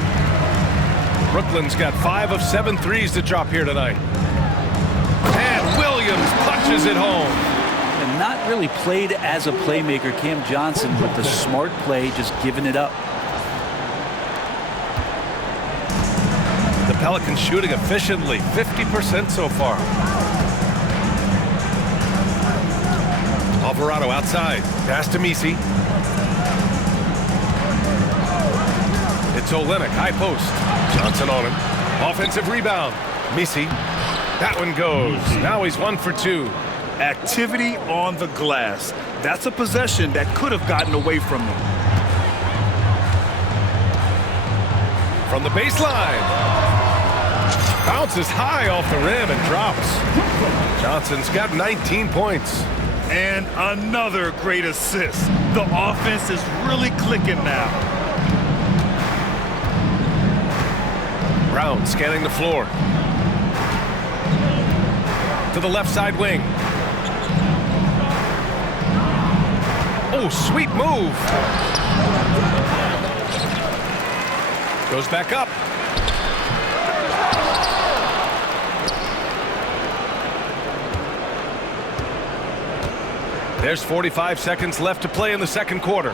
Brooklyn's got 5 of 7 threes to drop here tonight. And Williams punches it home. And not really played as a playmaker, Cam Johnson, with the smart play, just giving it up. The Pelicans shooting efficiently, 50% so far. Alvarado outside. Pass to Misi. It's Olynyk, high post. Johnson on him. Offensive rebound. Misi. That one goes. Now he's 1 for 2. Activity on the glass. That's a possession that could have gotten away from them. From the baseline. Bounces high off the rim and drops. Johnson's got 19 points. And another great assist. The offense is really clicking now. Brown scanning the floor. To the left side wing. Oh, sweet move. Goes back up. There's 45 seconds left to play in the second quarter.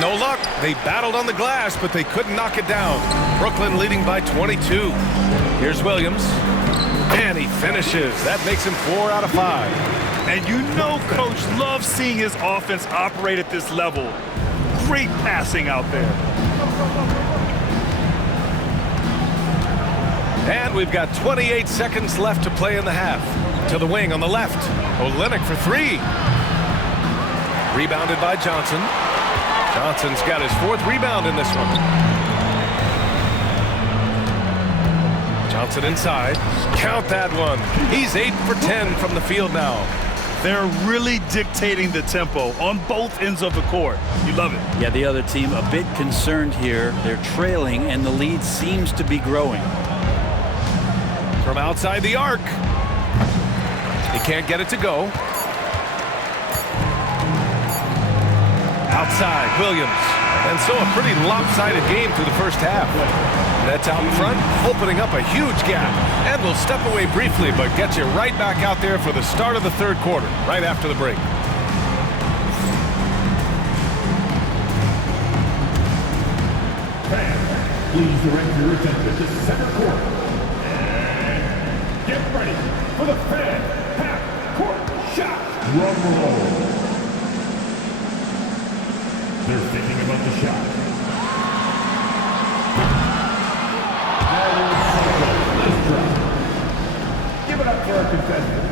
No luck. They battled on the glass, but they couldn't knock it down. Brooklyn leading by 22. Here's Williams. And he finishes. That makes him 4 out of 5. And you know Coach loves seeing his offense operate at this level. Great passing out there. And we've got 28 seconds left to play in the half. To the wing on the left. Olynyk for 3. Rebounded by Johnson. Johnson's got his 4th rebound in this one. Johnson inside. Count that one. He's 8 for 10 from the field now. They're really dictating the tempo on both ends of the court. You love it. Yeah, the other team a bit concerned here. They're trailing, and the lead seems to be growing. From outside the arc. He can't get it to go. Outside, Williams. And so a pretty lopsided game through the first half. Nets out in front, opening up a huge gap. And we'll step away briefly, but get you right back out there for the start of the third quarter, right after the break. Fans, please direct your attention to center court. And get ready for the fan half-court shot. Drum roll. They're thinking about the shot. Nice drop. Give it up for our contestant.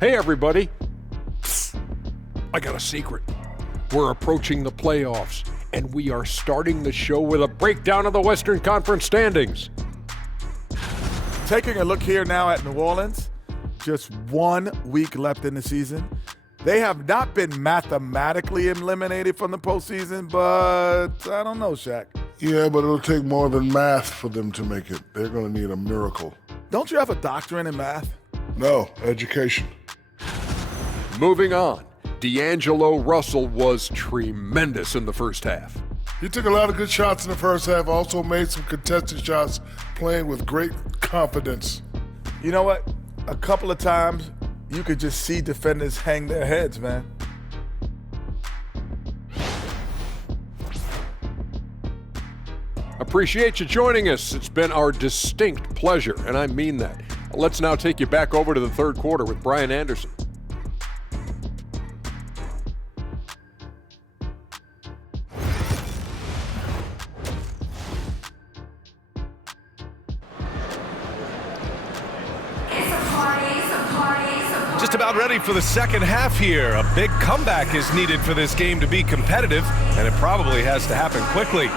Hey, everybody. I got a secret. We're approaching the playoffs, and we are starting the show with a breakdown of the Western Conference standings. Taking a look here now at New Orleans, just 1 week left in the season. They have not been mathematically eliminated from the postseason, but I don't know, Shaq. Yeah, but it'll take more than math for them to make it. They're going to need a miracle. Don't you have a doctorate in math? No, education. Moving on. D'Angelo Russell was tremendous in the first half. He took a lot of good shots in the first half, also made some contested shots, playing with great confidence. You know what? A couple of times, you could just see defenders hang their heads, man. Appreciate you joining us. It's been our distinct pleasure, and I mean that. Let's now take you back over to the third quarter with Brian Anderson. Just about ready for the second half here. A big comeback is needed for this game to be competitive, and it probably has to happen quickly.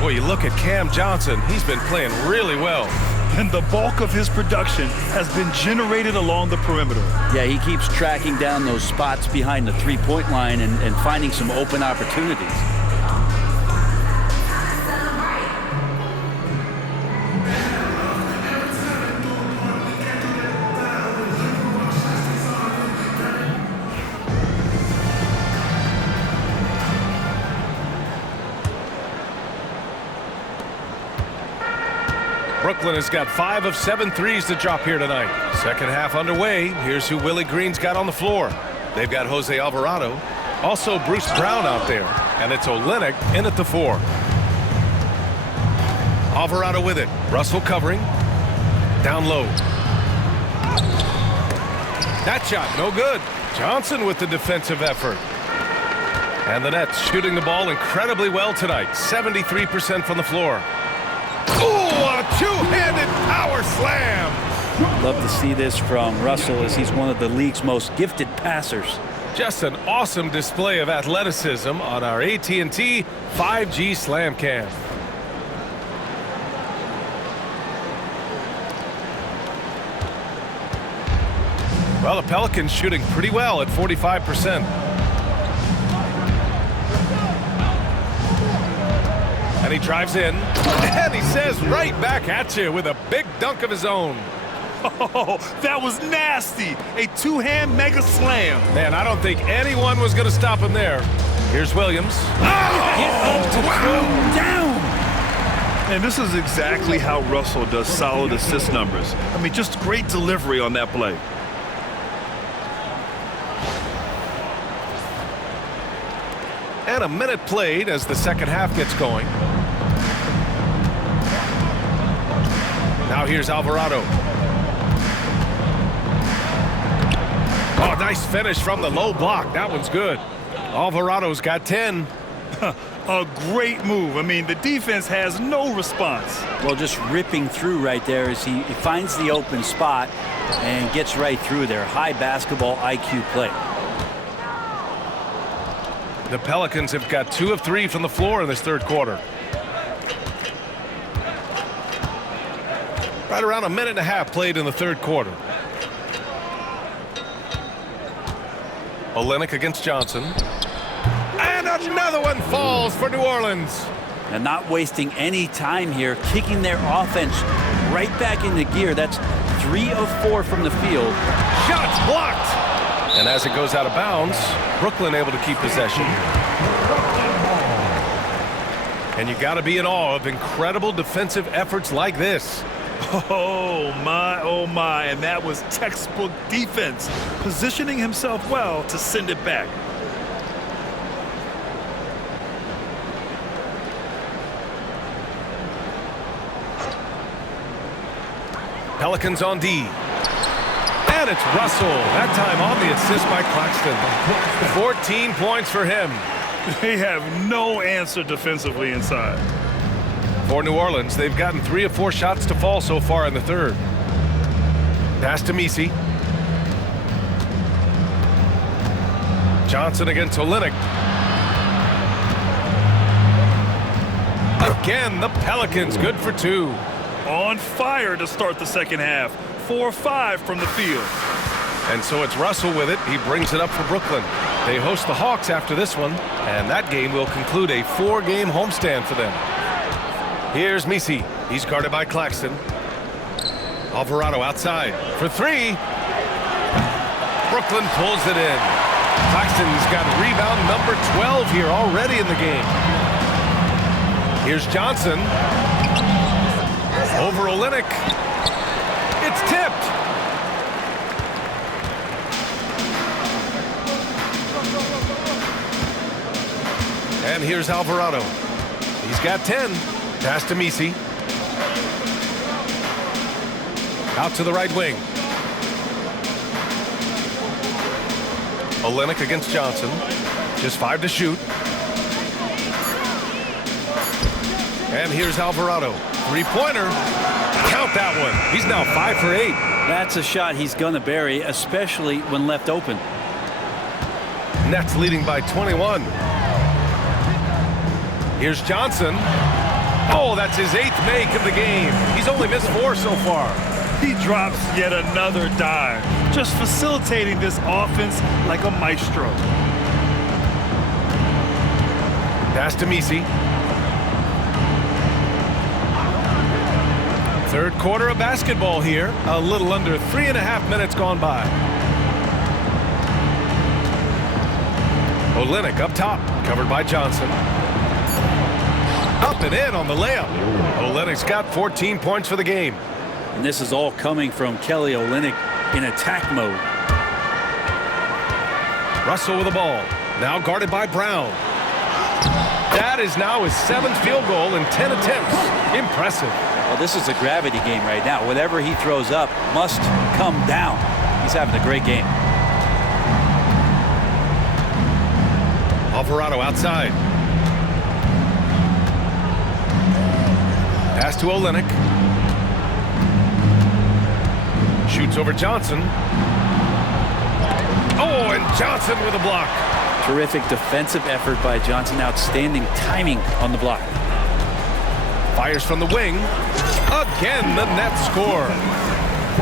Boy, you look at Cam Johnson. He's been playing really well. And the bulk of his production has been generated along the perimeter. Yeah, he keeps tracking down those spots behind the three-point line and finding some open opportunities. Brooklyn has got 5 of 7 threes to drop here tonight. Second half underway. Here's who Willie Green's got on the floor. They've got Jose Alvarado. Also Bruce Brown out there. And it's Olynyk in at the 4. Alvarado with it. Russell covering. Down low. That shot no good. Johnson with the defensive effort. And the Nets shooting the ball incredibly well tonight. 73% from the floor. Ooh, a two-handed power slam. Love to see this from Russell, as he's one of the league's most gifted passers. Just an awesome display of athleticism on our AT&T 5G Slam Cam. Well, the Pelicans shooting pretty well at 45%. And he drives in, and he says right back at you with a big dunk of his own. Oh, that was nasty. A two-hand mega slam. Man, I don't think anyone was going to stop him there. Here's Williams. Get up to throw down. And this is exactly how Russell does solid assist numbers. I mean, just great delivery on that play. And a minute played as the second half gets going. Now here's Alvarado. Oh, nice finish from the low block. That one's good. Alvarado's got 10. A great move. I mean, the defense has no response. Well, just ripping through right there as he finds the open spot and gets right through there. High basketball IQ play. The Pelicans have got 2 of 3 from the floor in this third quarter. Right around a minute and a half played in the third quarter. Olynyk against Johnson. And another one falls for New Orleans. And not wasting any time here, kicking their offense right back into gear. That's 3 of 4 from the field. Shots blocked. And as it goes out of bounds, Brooklyn able to keep possession. And you got to be in awe of incredible defensive efforts like this. Oh my, and that was textbook defense, positioning himself well to send it back. Pelicans on D. And it's Russell, that time on the assist by Claxton. 14 points for him. They have no answer defensively inside. For New Orleans, they've gotten 3 of 4 shots to fall so far in the third. Pass to Messi. Johnson against Olynyk. Again, the Pelicans good for 2. On fire to start the second half. 4-5 from the field. And so it's Russell with it. He brings it up for Brooklyn. They host the Hawks after this one, and that game will conclude a 4-game homestand for them. Here's Messi. He's guarded by Claxton. Alvarado outside for 3. Brooklyn pulls it in. Claxton's got rebound number 12 here already in the game. Here's Johnson. Over Olynyk. It's tipped. And here's Alvarado. He's got 10. Pass to Messi. Out to the right wing. Olynyk against Johnson. Just 5 to shoot. And here's Alvarado. Three-pointer. Count that one. He's now 5 for 8. That's a shot he's going to bury, especially when left open. Nets leading by 21. Here's Johnson. Oh, that's his 8th make of the game. He's only missed 4 so far. He drops yet another dime, just facilitating this offense like a maestro. Pass to Messi. Third quarter of basketball here. A little under 3.5 minutes gone by. Olynyk up top, covered by Johnson. Up and in on the layup. Olynyk's got 14 points for the game. And this is all coming from Kelly Olynyk in attack mode. Russell with the ball. Now guarded by Brown. That is now his 7th field goal in 10 attempts. Impressive. Well, this is a gravity game right now. Whatever he throws up must come down. He's having a great game. Alvarado outside. Pass to Olynyk. Shoots over Johnson. Oh, and Johnson with a block. Terrific defensive effort by Johnson. Outstanding timing on the block. Fires from the wing. Again, the Nets score.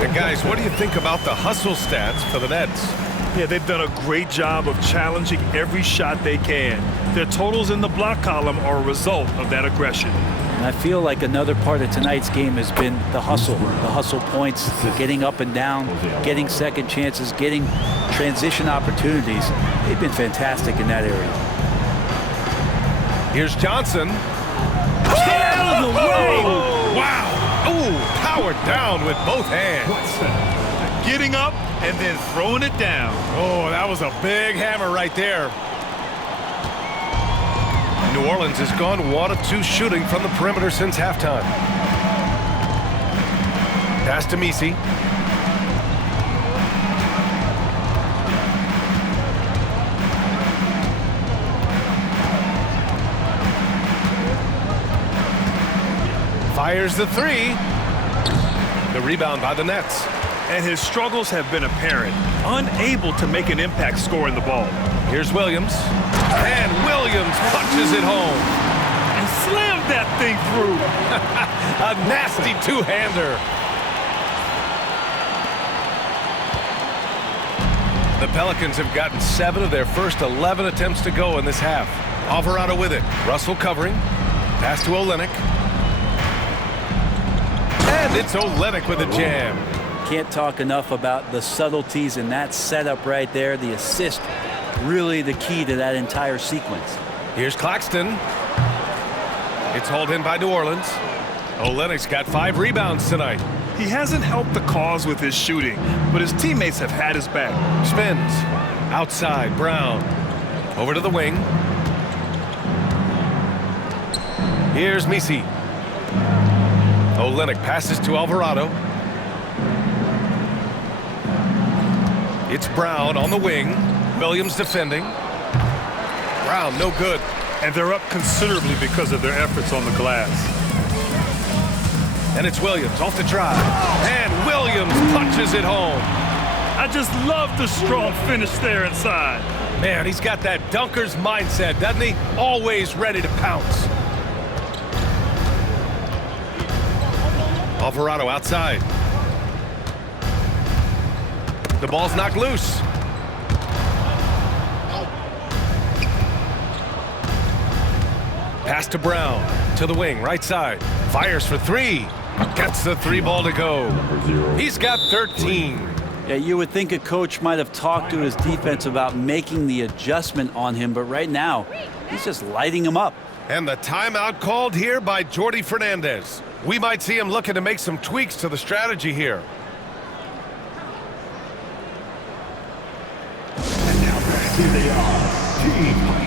And guys, what do you think about the hustle stats for the Nets? Yeah, they've done a great job of challenging every shot they can. Their totals in the block column are a result of that aggression. And I feel like another part of tonight's game has been the hustle points, getting up and down, getting second chances, getting transition opportunities. They've been fantastic in that area. Here's Johnson. Get out of the way! Wow. Ooh, powered down with both hands. Getting up and then throwing it down. Oh, that was a big hammer right there. New Orleans has gone 1 of 2 shooting from the perimeter since halftime. Pass to Messi. Fires the 3. The rebound by the Nets. And his struggles have been apparent. Unable to make an impact scoring the ball. Here's Williams. And Williams punches it home. And slammed that thing through. A nasty two-hander. The Pelicans have gotten 7 of their first 11 attempts to go in this half. Alvarado with it. Russell covering. Pass to Olynyk. And it's Olynyk with a jam. Can't talk enough about the subtleties in that setup right there. The assist, really the key to that entire sequence. Here's Claxton. It's hauled in by New Orleans. Olynyk's got 5 rebounds tonight. He hasn't helped the cause with his shooting, but his teammates have had his back. Spins. Outside, Brown. Over to the wing. Here's Messi. Olynyk passes to Alvarado. It's Brown on the wing. Williams defending. Brown, no good. And they're up considerably because of their efforts on the glass. And it's Williams off the drive. And Williams punches it home. I just love the strong finish there inside. Man, he's got that dunker's mindset, doesn't he? Always ready to pounce. Alvarado outside. The ball's knocked loose. Pass to Brown. To the wing, right side. Fires for 3. Gets the 3 ball to go. He's got 13. Yeah, you would think a coach might have talked to his defense about making the adjustment on him, but right now, he's just lighting him up. And the timeout called here by Jordi Fernandez. We might see him looking to make some tweaks to the strategy here. And now back to the team fight.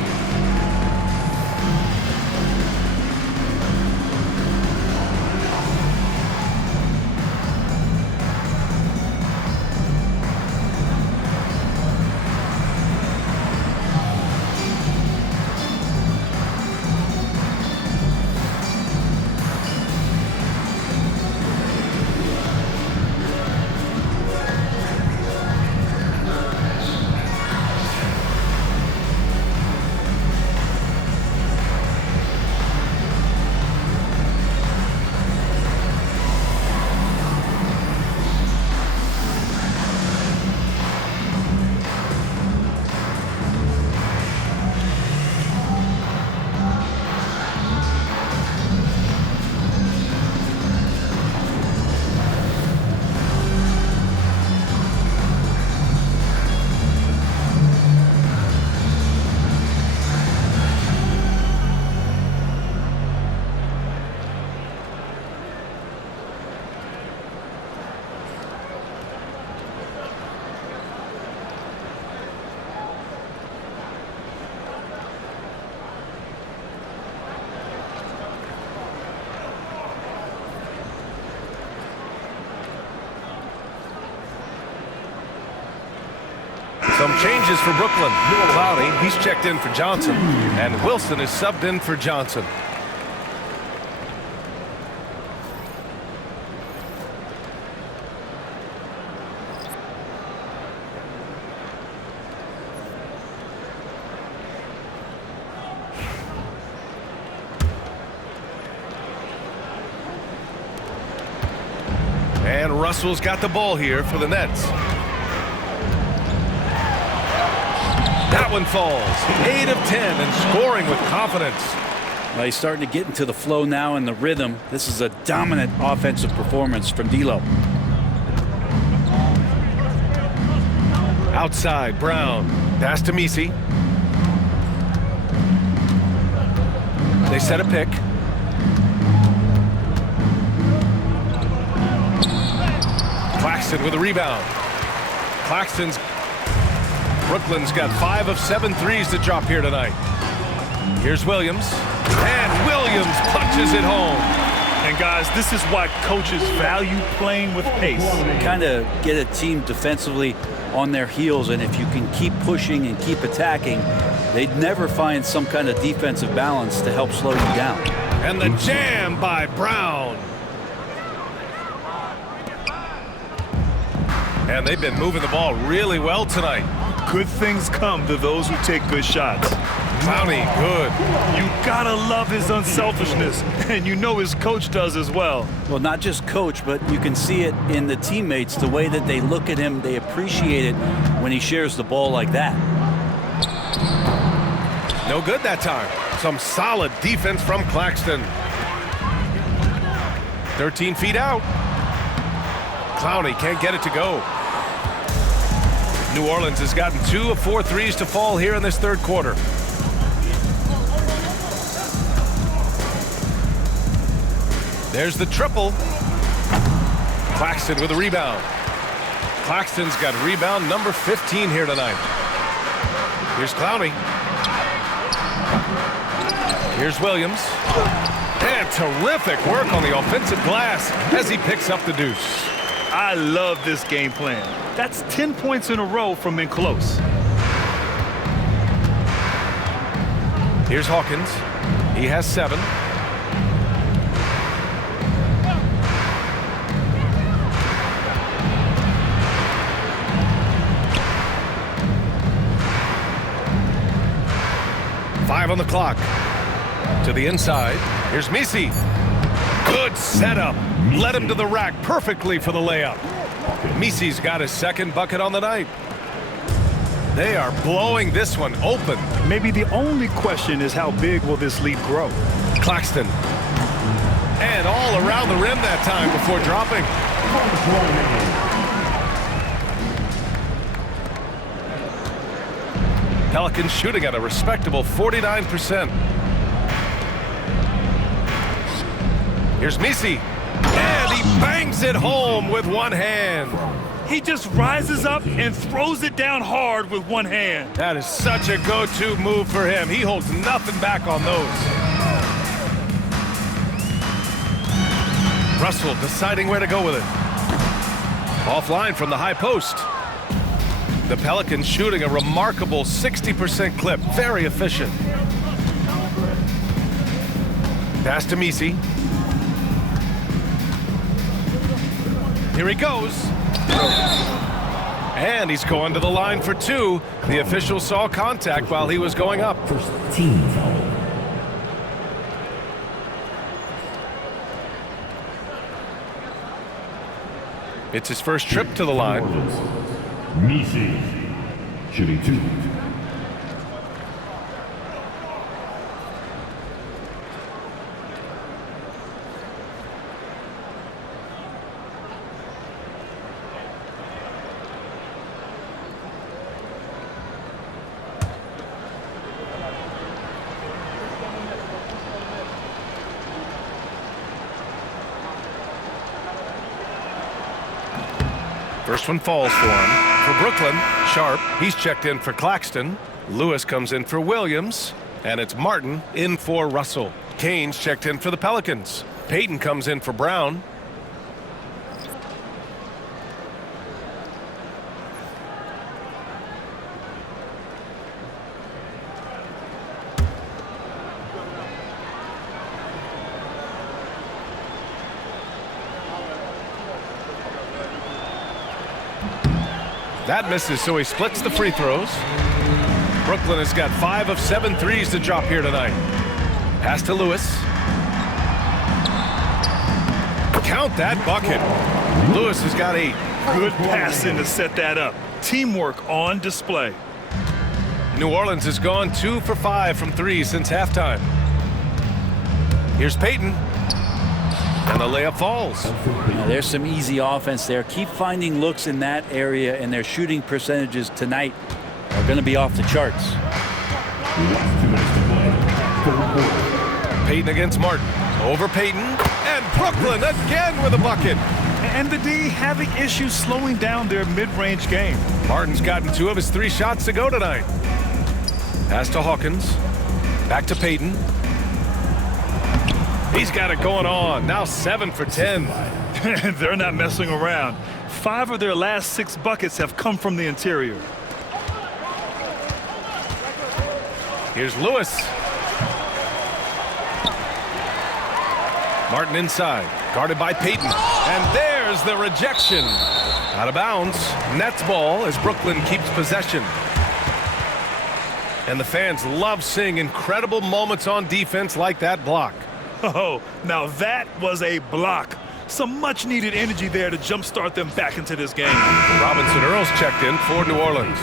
Some changes for Brooklyn. Clowney, he's checked in for Johnson, and Wilson is subbed in for Johnson. And Russell's got the ball here for the Nets. That one falls. 8 of 10 and scoring with confidence. Well, he's starting to get into the flow now and the rhythm. This is a dominant offensive performance from D'Lo. Outside, Brown. Pass to Misi. They set a pick. Claxton with a rebound. Brooklyn's got 5 of 7 threes to drop here tonight. Here's Williams. And Williams punches it home. And guys, this is why coaches value playing with pace. Kind of get a team defensively on their heels, and if you can keep pushing and keep attacking, they'd never find some kind of defensive balance to help slow you down. And the jam by Brown. And they've been moving the ball really well tonight. Good things come to those who take good shots. Clowney, good. You gotta love his unselfishness, and you know his coach does as well. Well, not just coach, but you can see it in the teammates, the way that they look at him. They appreciate it when he shares the ball like that. No good that time. Some solid defense from Claxton. 13 feet out. Clowney can't get it to go. New Orleans has gotten 2 of 4 threes to fall here in this third quarter. There's the triple. Claxton with a rebound. Claxton's got rebound number 15 here tonight. Here's Clowney. Here's Williams. And terrific work on the offensive glass as he picks up the deuce. I love this game plan. That's 10 points in a row from in close. Here's Hawkins. He has 7. Five on the clock. To the inside. Here's Misi. Good setup. Led him to the rack perfectly for the layup. Misi's got his second bucket on the night. They are blowing this one open. Maybe the only question is how big will this lead grow? Claxton. And all around the rim that time before dropping. Pelicans shooting at a respectable 49%. Here's Misi, and he bangs it home with one hand. He just rises up and throws it down hard with one hand. That is such a go-to move for him. He holds nothing back on those. Russell deciding where to go with it. Offline from the high post. The Pelicans shooting a remarkable 60% clip. Very efficient. Pass to Misi. Here he goes. And he's going to the line for two. The official saw contact while he was going up. First team foul. It's his first trip to the line. Misi, shooting 2. First one falls for him. For Brooklyn, Sharp, he's checked in for Claxton. Lewis comes in for Williams. And it's Martin in for Russell. Kane's checked in for the Pelicans. Payton comes in for Brown. That misses, so he splits the free throws. Brooklyn has got 5 of 7 threes to drop here tonight. Pass to Lewis. Count that bucket. Lewis has got 8. Good passing to set that up. Teamwork on display. New Orleans has gone 2 for 5 from 3 since halftime. Here's Payton. And the layup falls. Now, there's some easy offense there. Keep finding looks in that area, and their shooting percentages tonight are going to be off the charts. Last 2 minutes to play. Payton against Martin. Over Payton. And Brooklyn again with a bucket. And the D having issues slowing down their mid-range game. Martin's gotten 2 of his 3 shots to go tonight. Pass to Hawkins. Back to Payton. He's got it going on. Now 7 for 10. They're not messing around. 5 of their last 6 buckets have come from the interior. Here's Lewis. Martin inside. Guarded by Payton. And there's the rejection. Out of bounds. Nets ball as Brooklyn keeps possession. And the fans love seeing incredible moments on defense like that block. Oh, now that was a block. Some much-needed energy there to jumpstart them back into this game. Robinson Earl's checked in for New Orleans.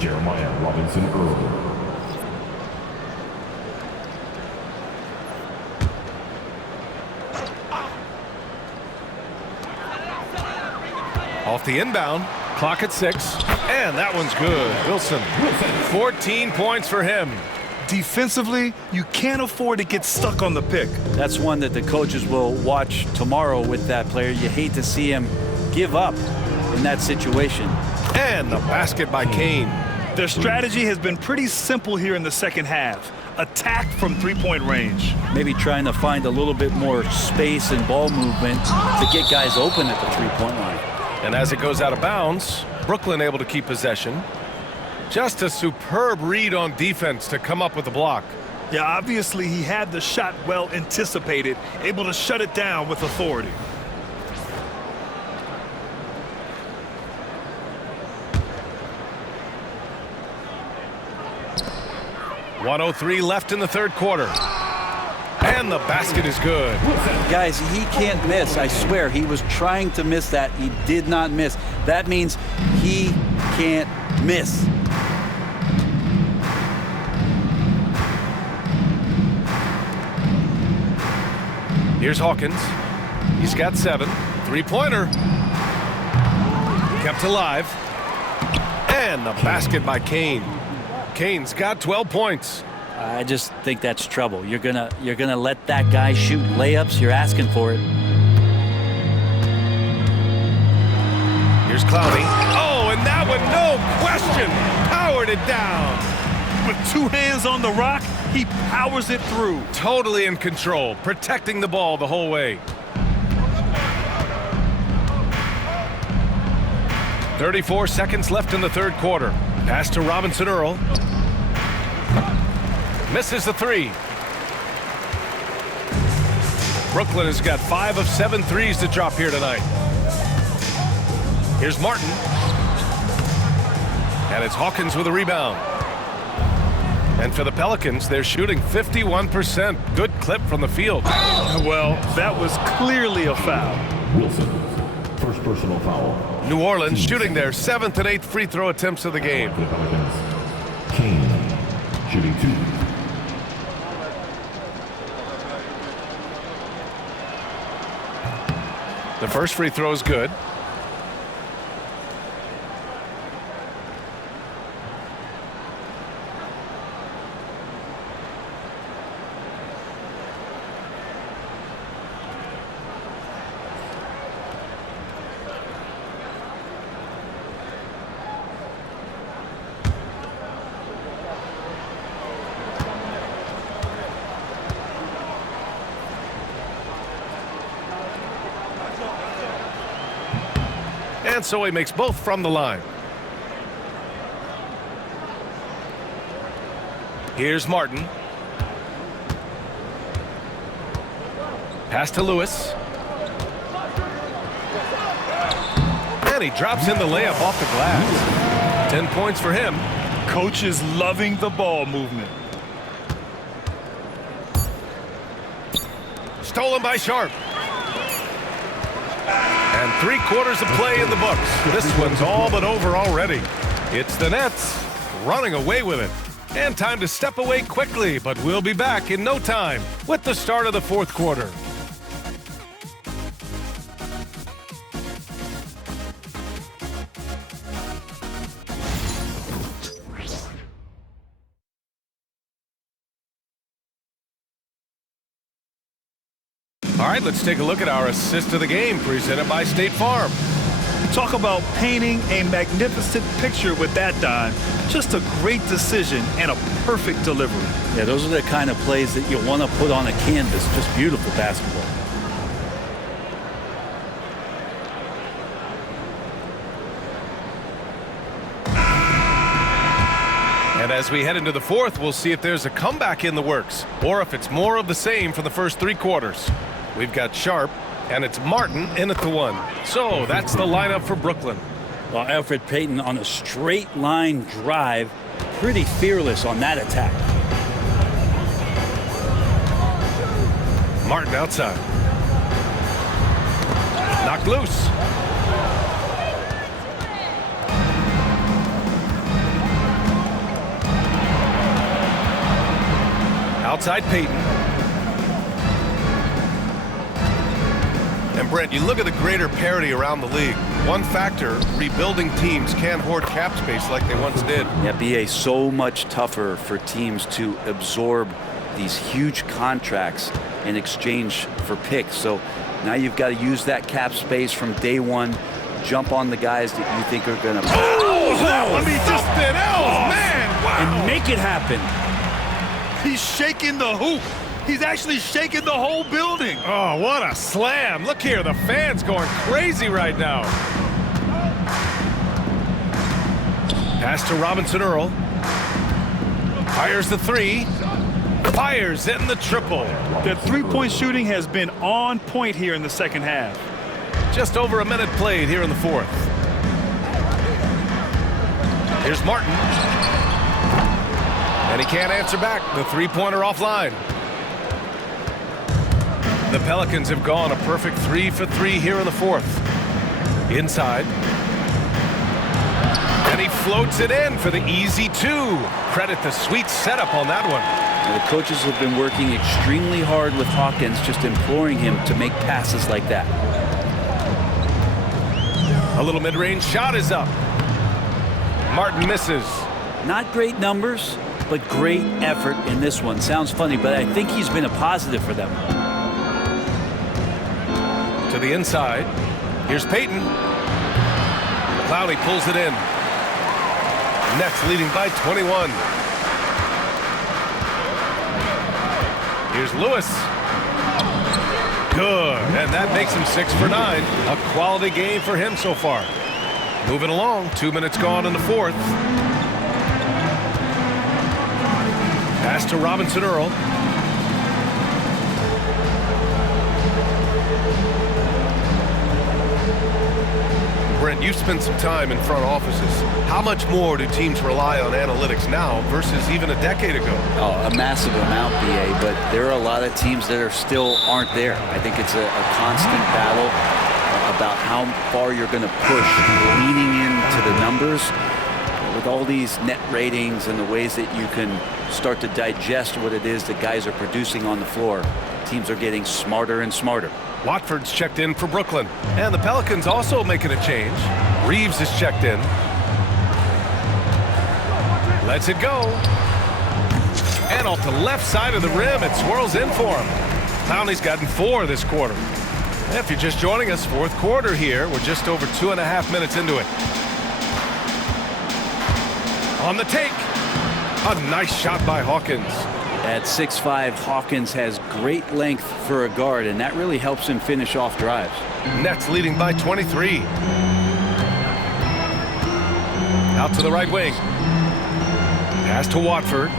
Jeremiah Robinson Earl. Off the inbound. Clock at 6. And that one's good. Wilson. 14 points for him. Defensively, you can't afford to get stuck on the pick. That's one that the coaches will watch tomorrow with that player. You hate to see him give up in that situation. And the basket by Kane. Their strategy has been pretty simple here in the second half. Attack from three-point range. Maybe trying to find a little bit more space and ball movement to get guys open at the three-point line. And as it goes out of bounds, Brooklyn able to keep possession. Just a superb read on defense to come up with the block. Yeah, obviously he had the shot well anticipated, able to shut it down with authority. .103 left in the third quarter. And the basket is good. Guys, he can't miss. I swear, he was trying to miss that. He did not miss. That means he can't miss. Here's Hawkins. He's got 7. Three-pointer. Kept alive. And the basket by Kane. Kane's got 12 points. I just think that's trouble. You're gonna let that guy shoot layups. You're asking for it. Here's Clowney. Oh, and that one, no question, powered it down. With 2 hands on the rock, he powers it through. Totally in control, protecting the ball the whole way. 34 seconds left in the third quarter. Pass to Robinson Earl. Misses the 3. Brooklyn has got 5 of 7 threes to drop here tonight. Here's Martin. And it's Hawkins with a rebound. And for the Pelicans, they're shooting 51%. Good clip from the field. Well, that was clearly a foul. Wilson, first personal foul. New Orleans shooting their 7th and 8th free throw attempts of the game. For the Pelicans, Keon, shooting 2. The first free throw is good. And so he makes both from the line. Here's Martin. Pass to Lewis. And he drops in the layup off the glass. 10 points for him. Coach is loving the ball movement. Stolen by Sharp. And 3/4 of play in the books. This one's all but over already. It's the Nets running away with it. And time to step away quickly, but we'll be back in no time with the start of the fourth quarter. All right, let's take a look at our assist of the game presented by State Farm. Talk about painting a magnificent picture with that dime. Just a great decision and a perfect delivery. Yeah, those are the kind of plays that you want to put on a canvas. Just beautiful basketball. And as we head into the fourth, we'll see if there's a comeback in the works or if it's more of the same for the first 3 quarters. We've got Sharp, and it's Martin in at the 1. So that's the lineup for Brooklyn. Well, Alfred Payton on a straight line drive, pretty fearless on that attack. Martin outside. Knocked loose. Outside Payton. And Brent, you look at the greater parity around the league. One factor, rebuilding teams can't hoard cap space like they once did. Yeah, BA, so much tougher for teams to absorb these huge contracts in exchange for picks. So now you've got to use that cap space from day one, jump on the guys that you think are going to... Oh, that was something else, man! Wow. And make it happen. He's shaking the hoop. He's actually shaking the whole building. Oh, what a slam. Look here, the fans going crazy right now. Pass to Robinson Earl. Fires the 3. Fires in the triple. The three-point shooting has been on point here in the second half. Just over a minute played here in the fourth. Here's Martin. And he can't answer back. The three-pointer offline. The Pelicans have gone a perfect 3 for 3 here in the fourth. Inside. And he floats it in for the easy 2. Credit the sweet setup on that one. And the coaches have been working extremely hard with Hawkins, just imploring him to make passes like that. A little mid-range shot is up. Martin misses. Not great numbers, but great effort in this one. Sounds funny, but I think he's been a positive for them. To the inside. Here's Payton. Clowney pulls it in. Nets leading by 21. Here's Lewis. Good, and that makes him 6 for 9. A quality game for him so far. Moving along, 2 minutes gone in the fourth. Pass to Robinson Earl. Brent, you've spent some time in front offices. How much more do teams rely on analytics now versus even a decade ago? Oh, a massive amount, BA, but there are a lot of teams that still aren't there. I think it's a constant battle about how far you're going to push, leaning into the numbers. With all these net ratings and the ways that you can start to digest what it is that guys are producing on the floor, teams are getting smarter and smarter. Watford's checked in for Brooklyn. And the Pelicans also making a change. Reeves is checked in. Lets it go. And off the left side of the rim, it swirls in for him. Clowney's gotten 4 this quarter. And if you're just joining us, fourth quarter here. We're just over 2.5 minutes into it. On the take. A nice shot by Hawkins. At 6'5", Hawkins has great length for a guard, and that really helps him finish off drives. Nets leading by 23. Out to the right wing. Pass to Watford.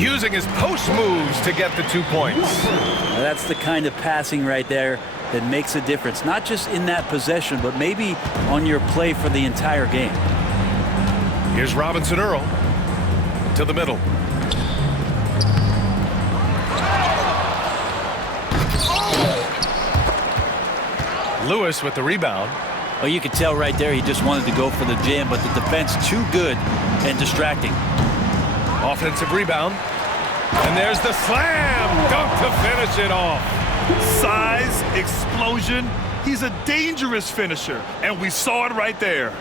Using his post moves to get the 2 points. Now that's the kind of passing right there that makes a difference, not just in that possession, but maybe on your play for the entire game. Here's Robinson Earl. To the middle. Lewis with the rebound. Oh, you could tell right there he just wanted to go for the jam, but the defense too good and distracting. Offensive rebound. And there's the slam dunk to finish it off. Size, explosion. He's a dangerous finisher, and we saw it right there.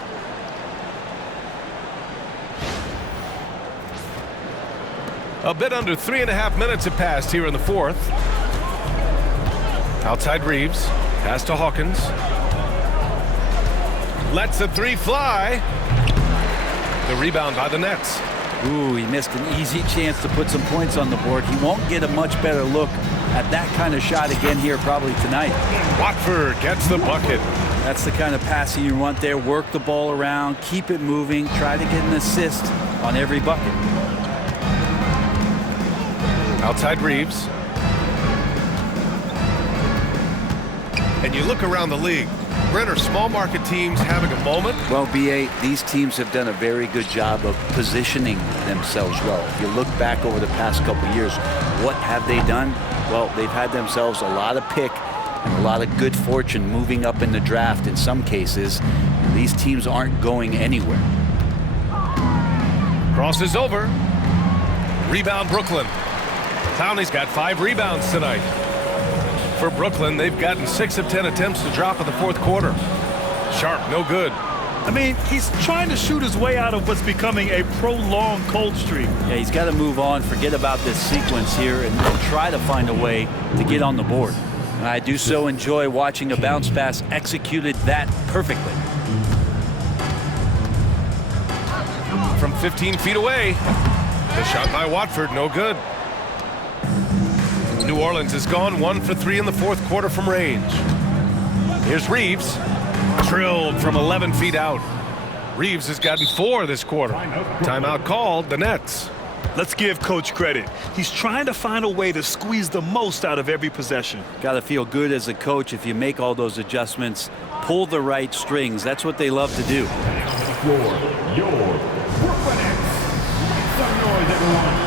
A bit under 3.5 minutes have passed here in the fourth. Outside Reeves. Pass to Hawkins. Lets the 3 fly. The rebound by the Nets. Ooh, he missed an easy chance to put some points on the board. He won't get a much better look at that kind of shot again here probably tonight. Watford gets the bucket. That's the kind of passing you want there. Work the ball around, keep it moving, try to get an assist on every bucket. Outside Reeves. And you look around the league. Brent, are small market teams having a moment? Well, BA, these teams have done a very good job of positioning themselves well. If you look back over the past couple of years, what have they done? Well, they've had themselves a lot of pick and a lot of good fortune moving up in the draft in some cases. These teams aren't going anywhere. Crosses over. Rebound Brooklyn. Clowney's got 5 rebounds tonight. For Brooklyn, they've gotten 6 of 10 attempts to drop in the fourth quarter. Sharp, no good. I mean, he's trying to shoot his way out of what's becoming a prolonged cold streak. Yeah, he's got to move on, forget about this sequence here, and try to find a way to get on the board. And I do so enjoy watching a bounce pass executed that perfectly. From 15 feet away, the shot by Watford, no good. New Orleans has gone 1 for 3 in the fourth quarter from range. Here's Reeves. Drilled from 11 feet out. Reeves has gotten 4 this quarter. Timeout called, the Nets. Let's give Coach credit. He's trying to find a way to squeeze the most out of every possession. Got to feel good as a coach if you make all those adjustments, pull the right strings. That's what they love to do. Your Brooklyn Nets. Make some noise, everyone.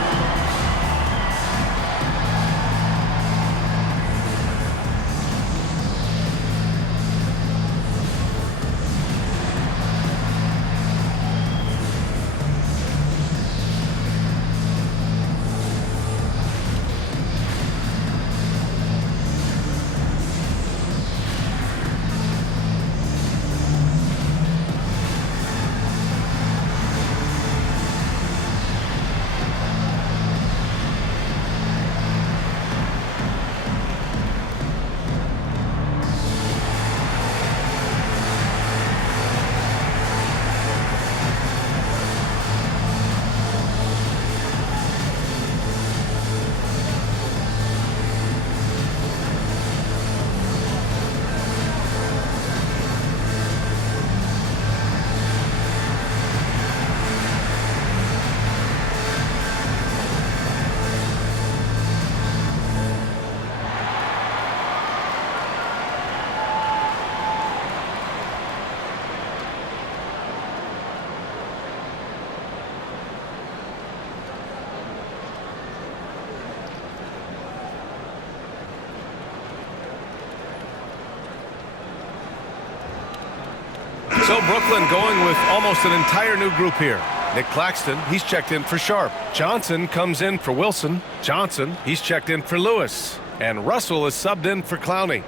So Brooklyn going with almost an entire new group here. Nick Claxton, he's checked in for Sharp. Johnson comes in for Wilson. Johnson, he's checked in for Lewis. And Russell is subbed in for Clowney.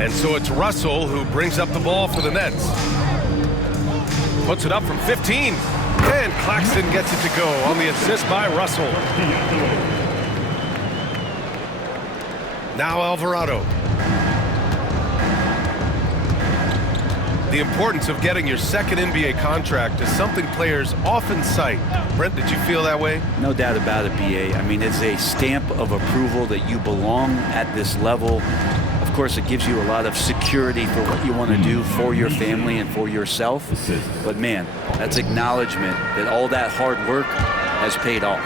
And so it's Russell who brings up the ball for the Nets. Puts it up from 15. And Claxton gets it to go on the assist by Russell. Now Alvarado. The importance of getting your second NBA contract is something players often cite. Brent, did you feel that way? No doubt about it, BA. I mean, it's a stamp of approval that you belong at this level. Of course, it gives you a lot of security for what you want to do for your family and for yourself. But man, that's acknowledgement that all that hard work has paid off.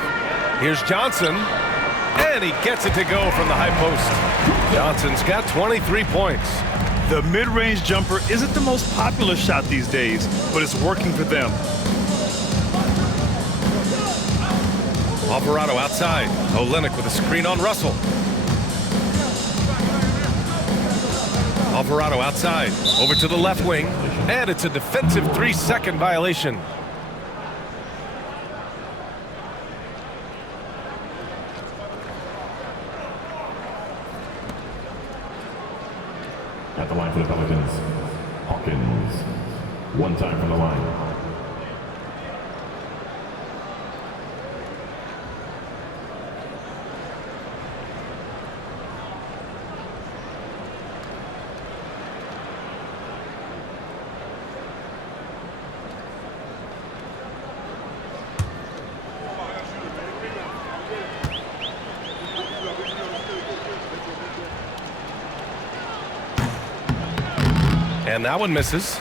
Here's Johnson, and he gets it to go from the high post. Johnson's got 23 points. The mid-range jumper isn't the most popular shot these days, but it's working for them. Alvarado outside. Olynyk with a screen on Russell. Alvarado outside, over to the left wing, and it's a defensive 3-second violation. At the line for the Pelicans, Hawkins. One time from the line. And that one misses.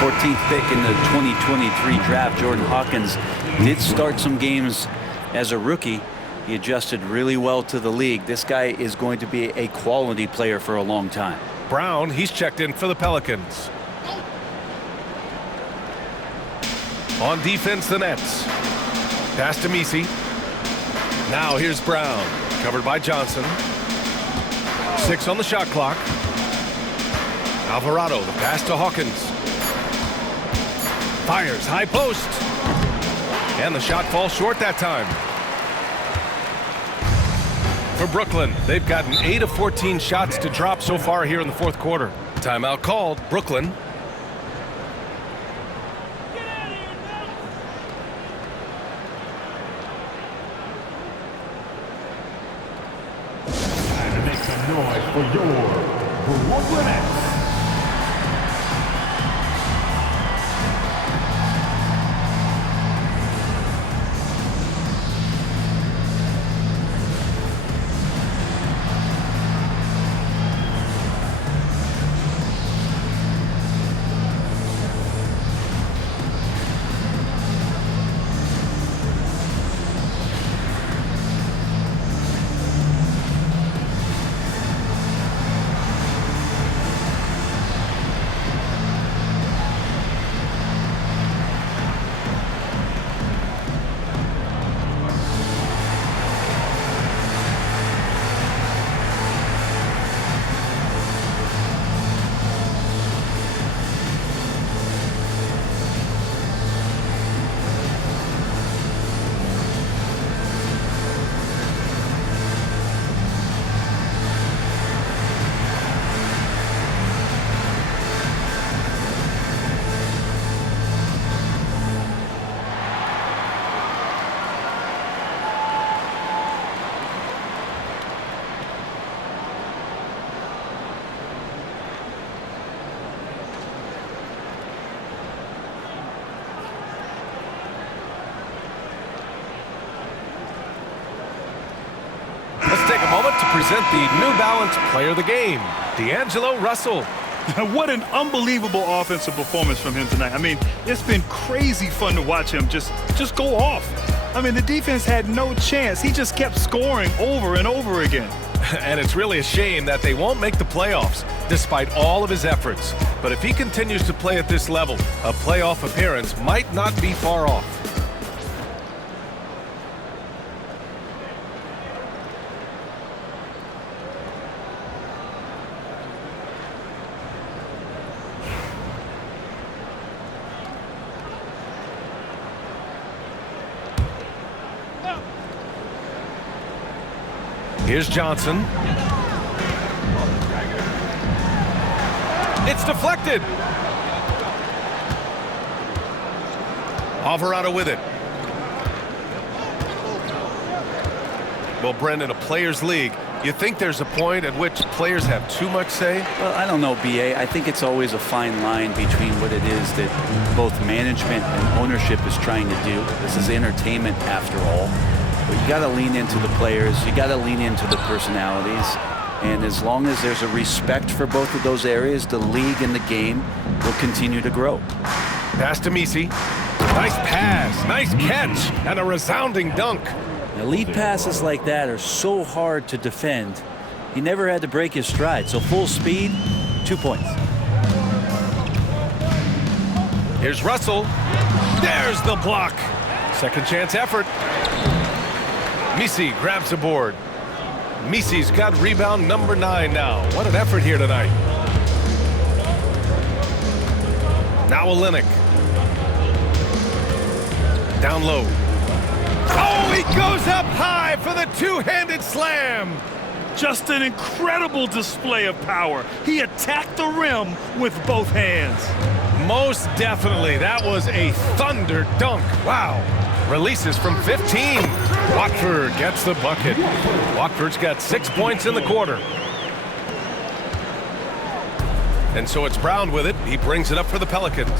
14th pick in the 2023 draft, Jordan Hawkins did start some games as a rookie. He adjusted really well to the league. This guy is going to be a quality player for a long time. Brown, he's checked in for the Pelicans. On defense, the Nets. Pass to Messi. Now here's Brown, covered by Johnson. 6 on the shot clock. Alvarado, the pass to Hawkins. Fires, high post. And the shot falls short that time. For Brooklyn, they've gotten 8 of 14 shots to drop so far here in the fourth quarter. Timeout called, Brooklyn. And make some noise for your Brooklyn Nets. Take a moment to present the New Balance Player of the Game, D'Angelo Russell. What an unbelievable offensive performance from him tonight. I mean, it's been crazy fun to watch him just go off. I mean, the defense had no chance. He just kept scoring over and over again. And it's really a shame that they won't make the playoffs despite all of his efforts. But if he continues to play at this level, a playoff appearance might not be far off. Here's Johnson. It's deflected. Alvarado with it. Well, Brendan, a players' league, you think there's a point at which players have too much say? Well, I don't know, B.A. I think it's always a fine line between what it is that both management and ownership is trying to do. This is entertainment after all. But you got to lean into the players. You got to lean into the personalities. And as long as there's a respect for both of those areas, the league and the game will continue to grow. Pass to Misi. Nice pass, nice catch, and a resounding dunk. Now, lead passes like that are so hard to defend. He never had to break his stride. So full speed, 2 points. Here's Russell. There's the block. Second chance effort. Misi grabs the board. Misi's got rebound number 9 now. What an effort here tonight. Now Olenek. Down low. Oh, he goes up high for the two-handed slam. Just an incredible display of power. He attacked the rim with both hands. Most definitely. That was a thunder dunk. Wow. Releases from 15. Watford gets the bucket. Watford's got 6 points in the quarter. And so it's Brown with it. He brings it up for the Pelicans.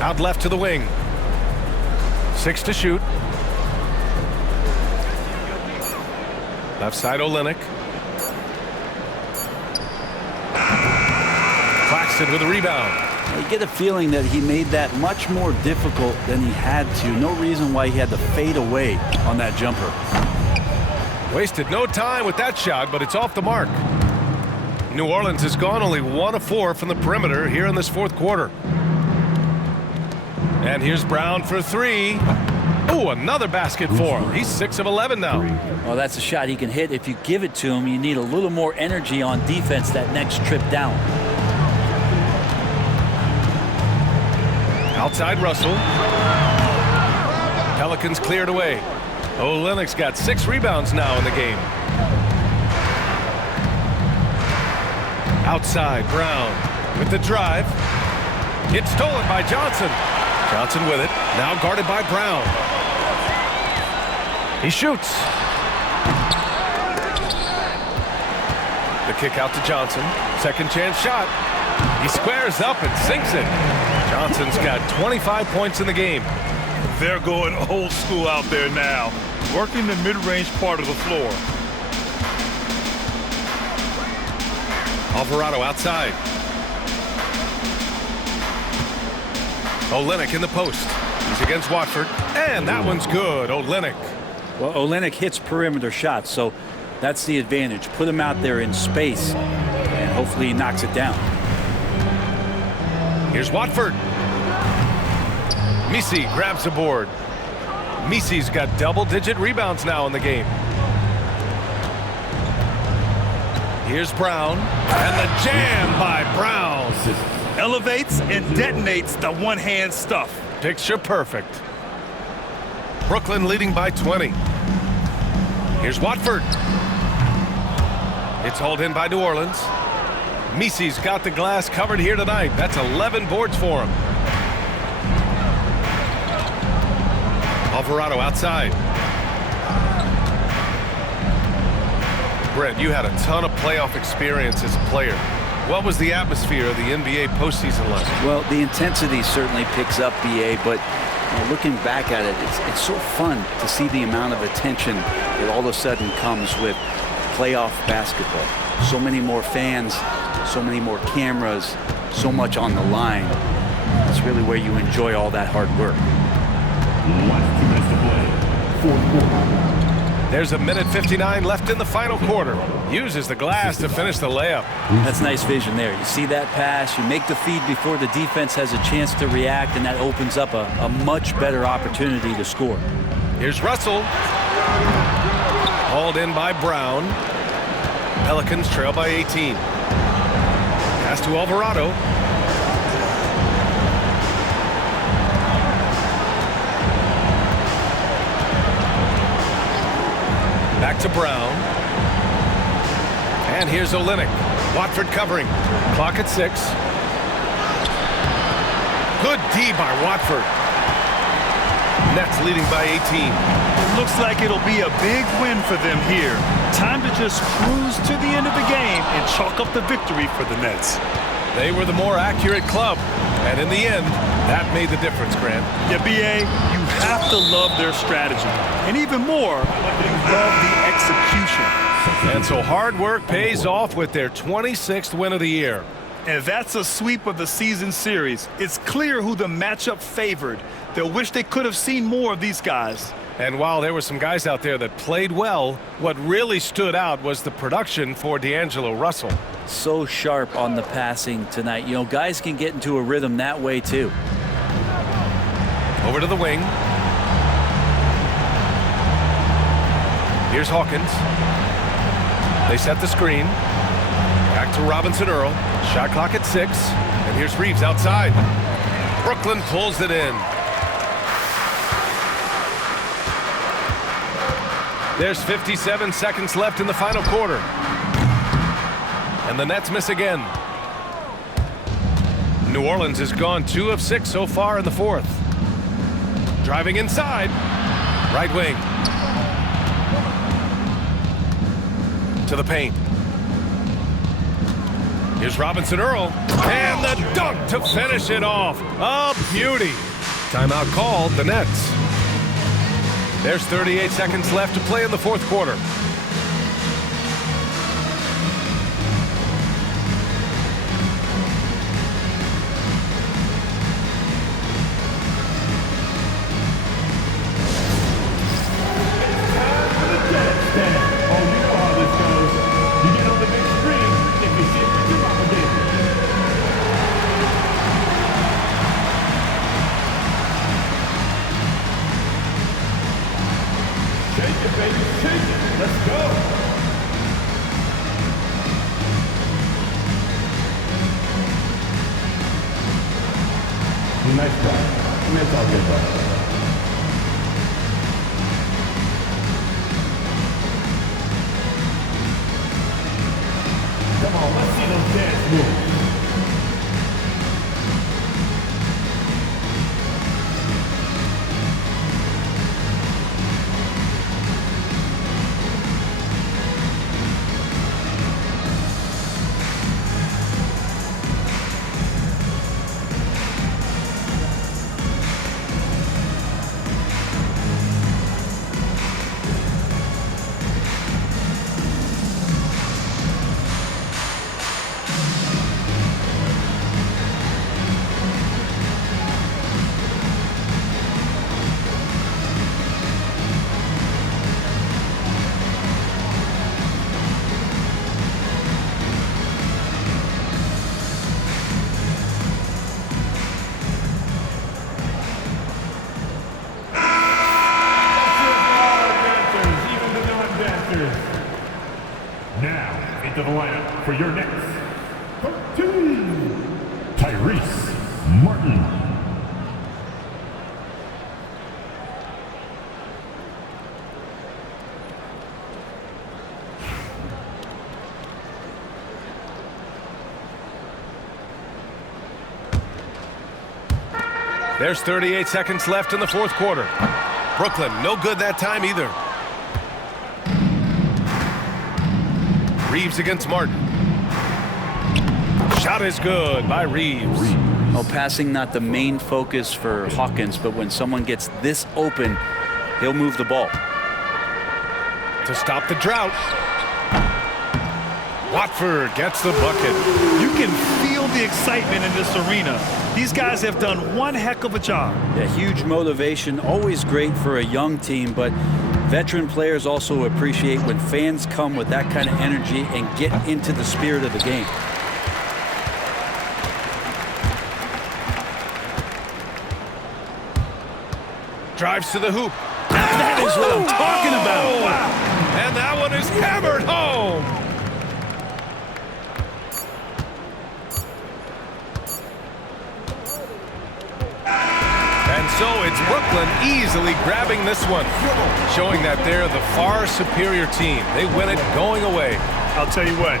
Out left to the wing. 6 to shoot. Left side, Olenek. Claxton with a rebound. You get a feeling that he made that much more difficult than he had to. No reason why he had to fade away on that jumper. Wasted no time with that shot, but it's off the mark. New Orleans has gone only 1 of 4 from the perimeter here in this fourth quarter. And here's Brown for 3. Oh, another basket for him. He's 6 of 11 now. Well, that's a shot he can hit. If you give it to him, you need a little more energy on defense that next trip down. Outside Russell. Pelicans cleared away. Olenek's got 6 rebounds now in the game. Outside Brown with the drive. It's stolen by Johnson. Johnson with it. Now guarded by Brown. He shoots. The kick out to Johnson. Second chance shot. He squares up and sinks it. Johnson's got 25 points in the game. They're going old school out there now, working the mid-range part of the floor. Alvarado outside. Olenek in the post. He's against Watford. And that one's good. Olenek. Well, Olenek hits perimeter shots, so that's the advantage. Put him out there in space, and hopefully he knocks it down. Here's Watford. Misi grabs the board. Misi's got double-digit rebounds now in the game. Here's Brown. And the jam by Brown. Elevates and detonates the one-hand stuff. Picture perfect. Brooklyn leading by 20. Here's Watford. It's hauled in by New Orleans. Misi's got the glass covered here tonight. That's 11 boards for him. Alvarado outside. Brent, you had a ton of playoff experience as a player. What was the atmosphere of the NBA postseason like? Well, the intensity certainly picks up, BA, but looking back at it, it's so fun to see the amount of attention that all of a sudden comes with playoff basketball. So many more fans so many more cameras, so much on the line. It's really where you enjoy all that hard work. 2 minutes to play. Fourth quarter. There's 1:59 left in the final quarter. Uses the glass to finish the layup. That's nice vision there. You see that pass, you make the feed before the defense has a chance to react, and that opens up a much better opportunity to score. Here's Russell. Hauled in by Brown. Pelicans trail by 18. Pass to Alvarado. Back to Brown. And here's Olynyk. Watford covering. Clock at 6. Good D by Watford. Nets leading by 18. It looks like it'll be a big win for them here. Time to just cruise to the end of the game and chalk up the victory for the Nets. They were the more accurate club. And in the end, that made the difference, Grant. Yeah, B.A., you have to love their strategy. And even more, you love the execution. And so hard work pays off with their 26th win of the year. And that's a sweep of the season series. It's clear who the matchup favored. They'll wish they could have seen more of these guys. And while there were some guys out there that played well, what really stood out was the production for D'Angelo Russell. So sharp on the passing tonight. You know, guys can get into a rhythm that way too. Over to the wing. Here's Hawkins. They set the screen. Back to Robinson-Earl. Shot clock at 6. And here's Reeves outside. Brooklyn pulls it in. There's 57 seconds left in the final quarter. And the Nets miss again. New Orleans has gone 2 of 6 so far in the fourth. Driving inside. Right wing. To the paint. Here's Robinson-Earl. And the dunk to finish it off. A beauty. Timeout called, the Nets. There's 38 seconds left to play in the fourth quarter. Nice try. That's all good, though. Come on, let's see those dance moves. Now, into the lineup for your next 13, Tyrese Martin. There's 38 seconds left in the fourth quarter. Brooklyn, no good that time either. Reeves against Martin. Shot is good by Reeves. Oh, passing not the main focus for Hawkins, but when someone gets this open, he'll move the ball. To stop the drought. Watford gets the bucket. You can feel the excitement in this arena. These guys have done one heck of a job. Yeah, huge motivation, always great for a young team, but veteran players also appreciate when fans come with that kind of energy and get into the spirit of the game. Drives to the hoop. That is what I'm talking about. Wow. And that one is hammered home. And so it's Brooklyn easily grabbing this one, showing that they're the far superior team. They win it going away. I'll tell you what,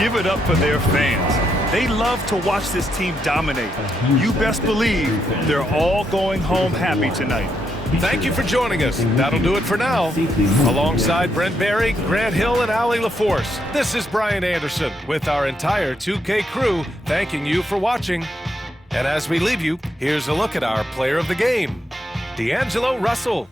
give it up for their fans. They love to watch this team dominate. You best believe they're all going home happy tonight. Thank you for joining us. That'll do it for now. Alongside Brent Barry, Grant Hill, and Allie LaForce, this is Brian Anderson with our entire 2K crew thanking you for watching. And as we leave you, here's a look at our player of the game, D'Angelo Russell.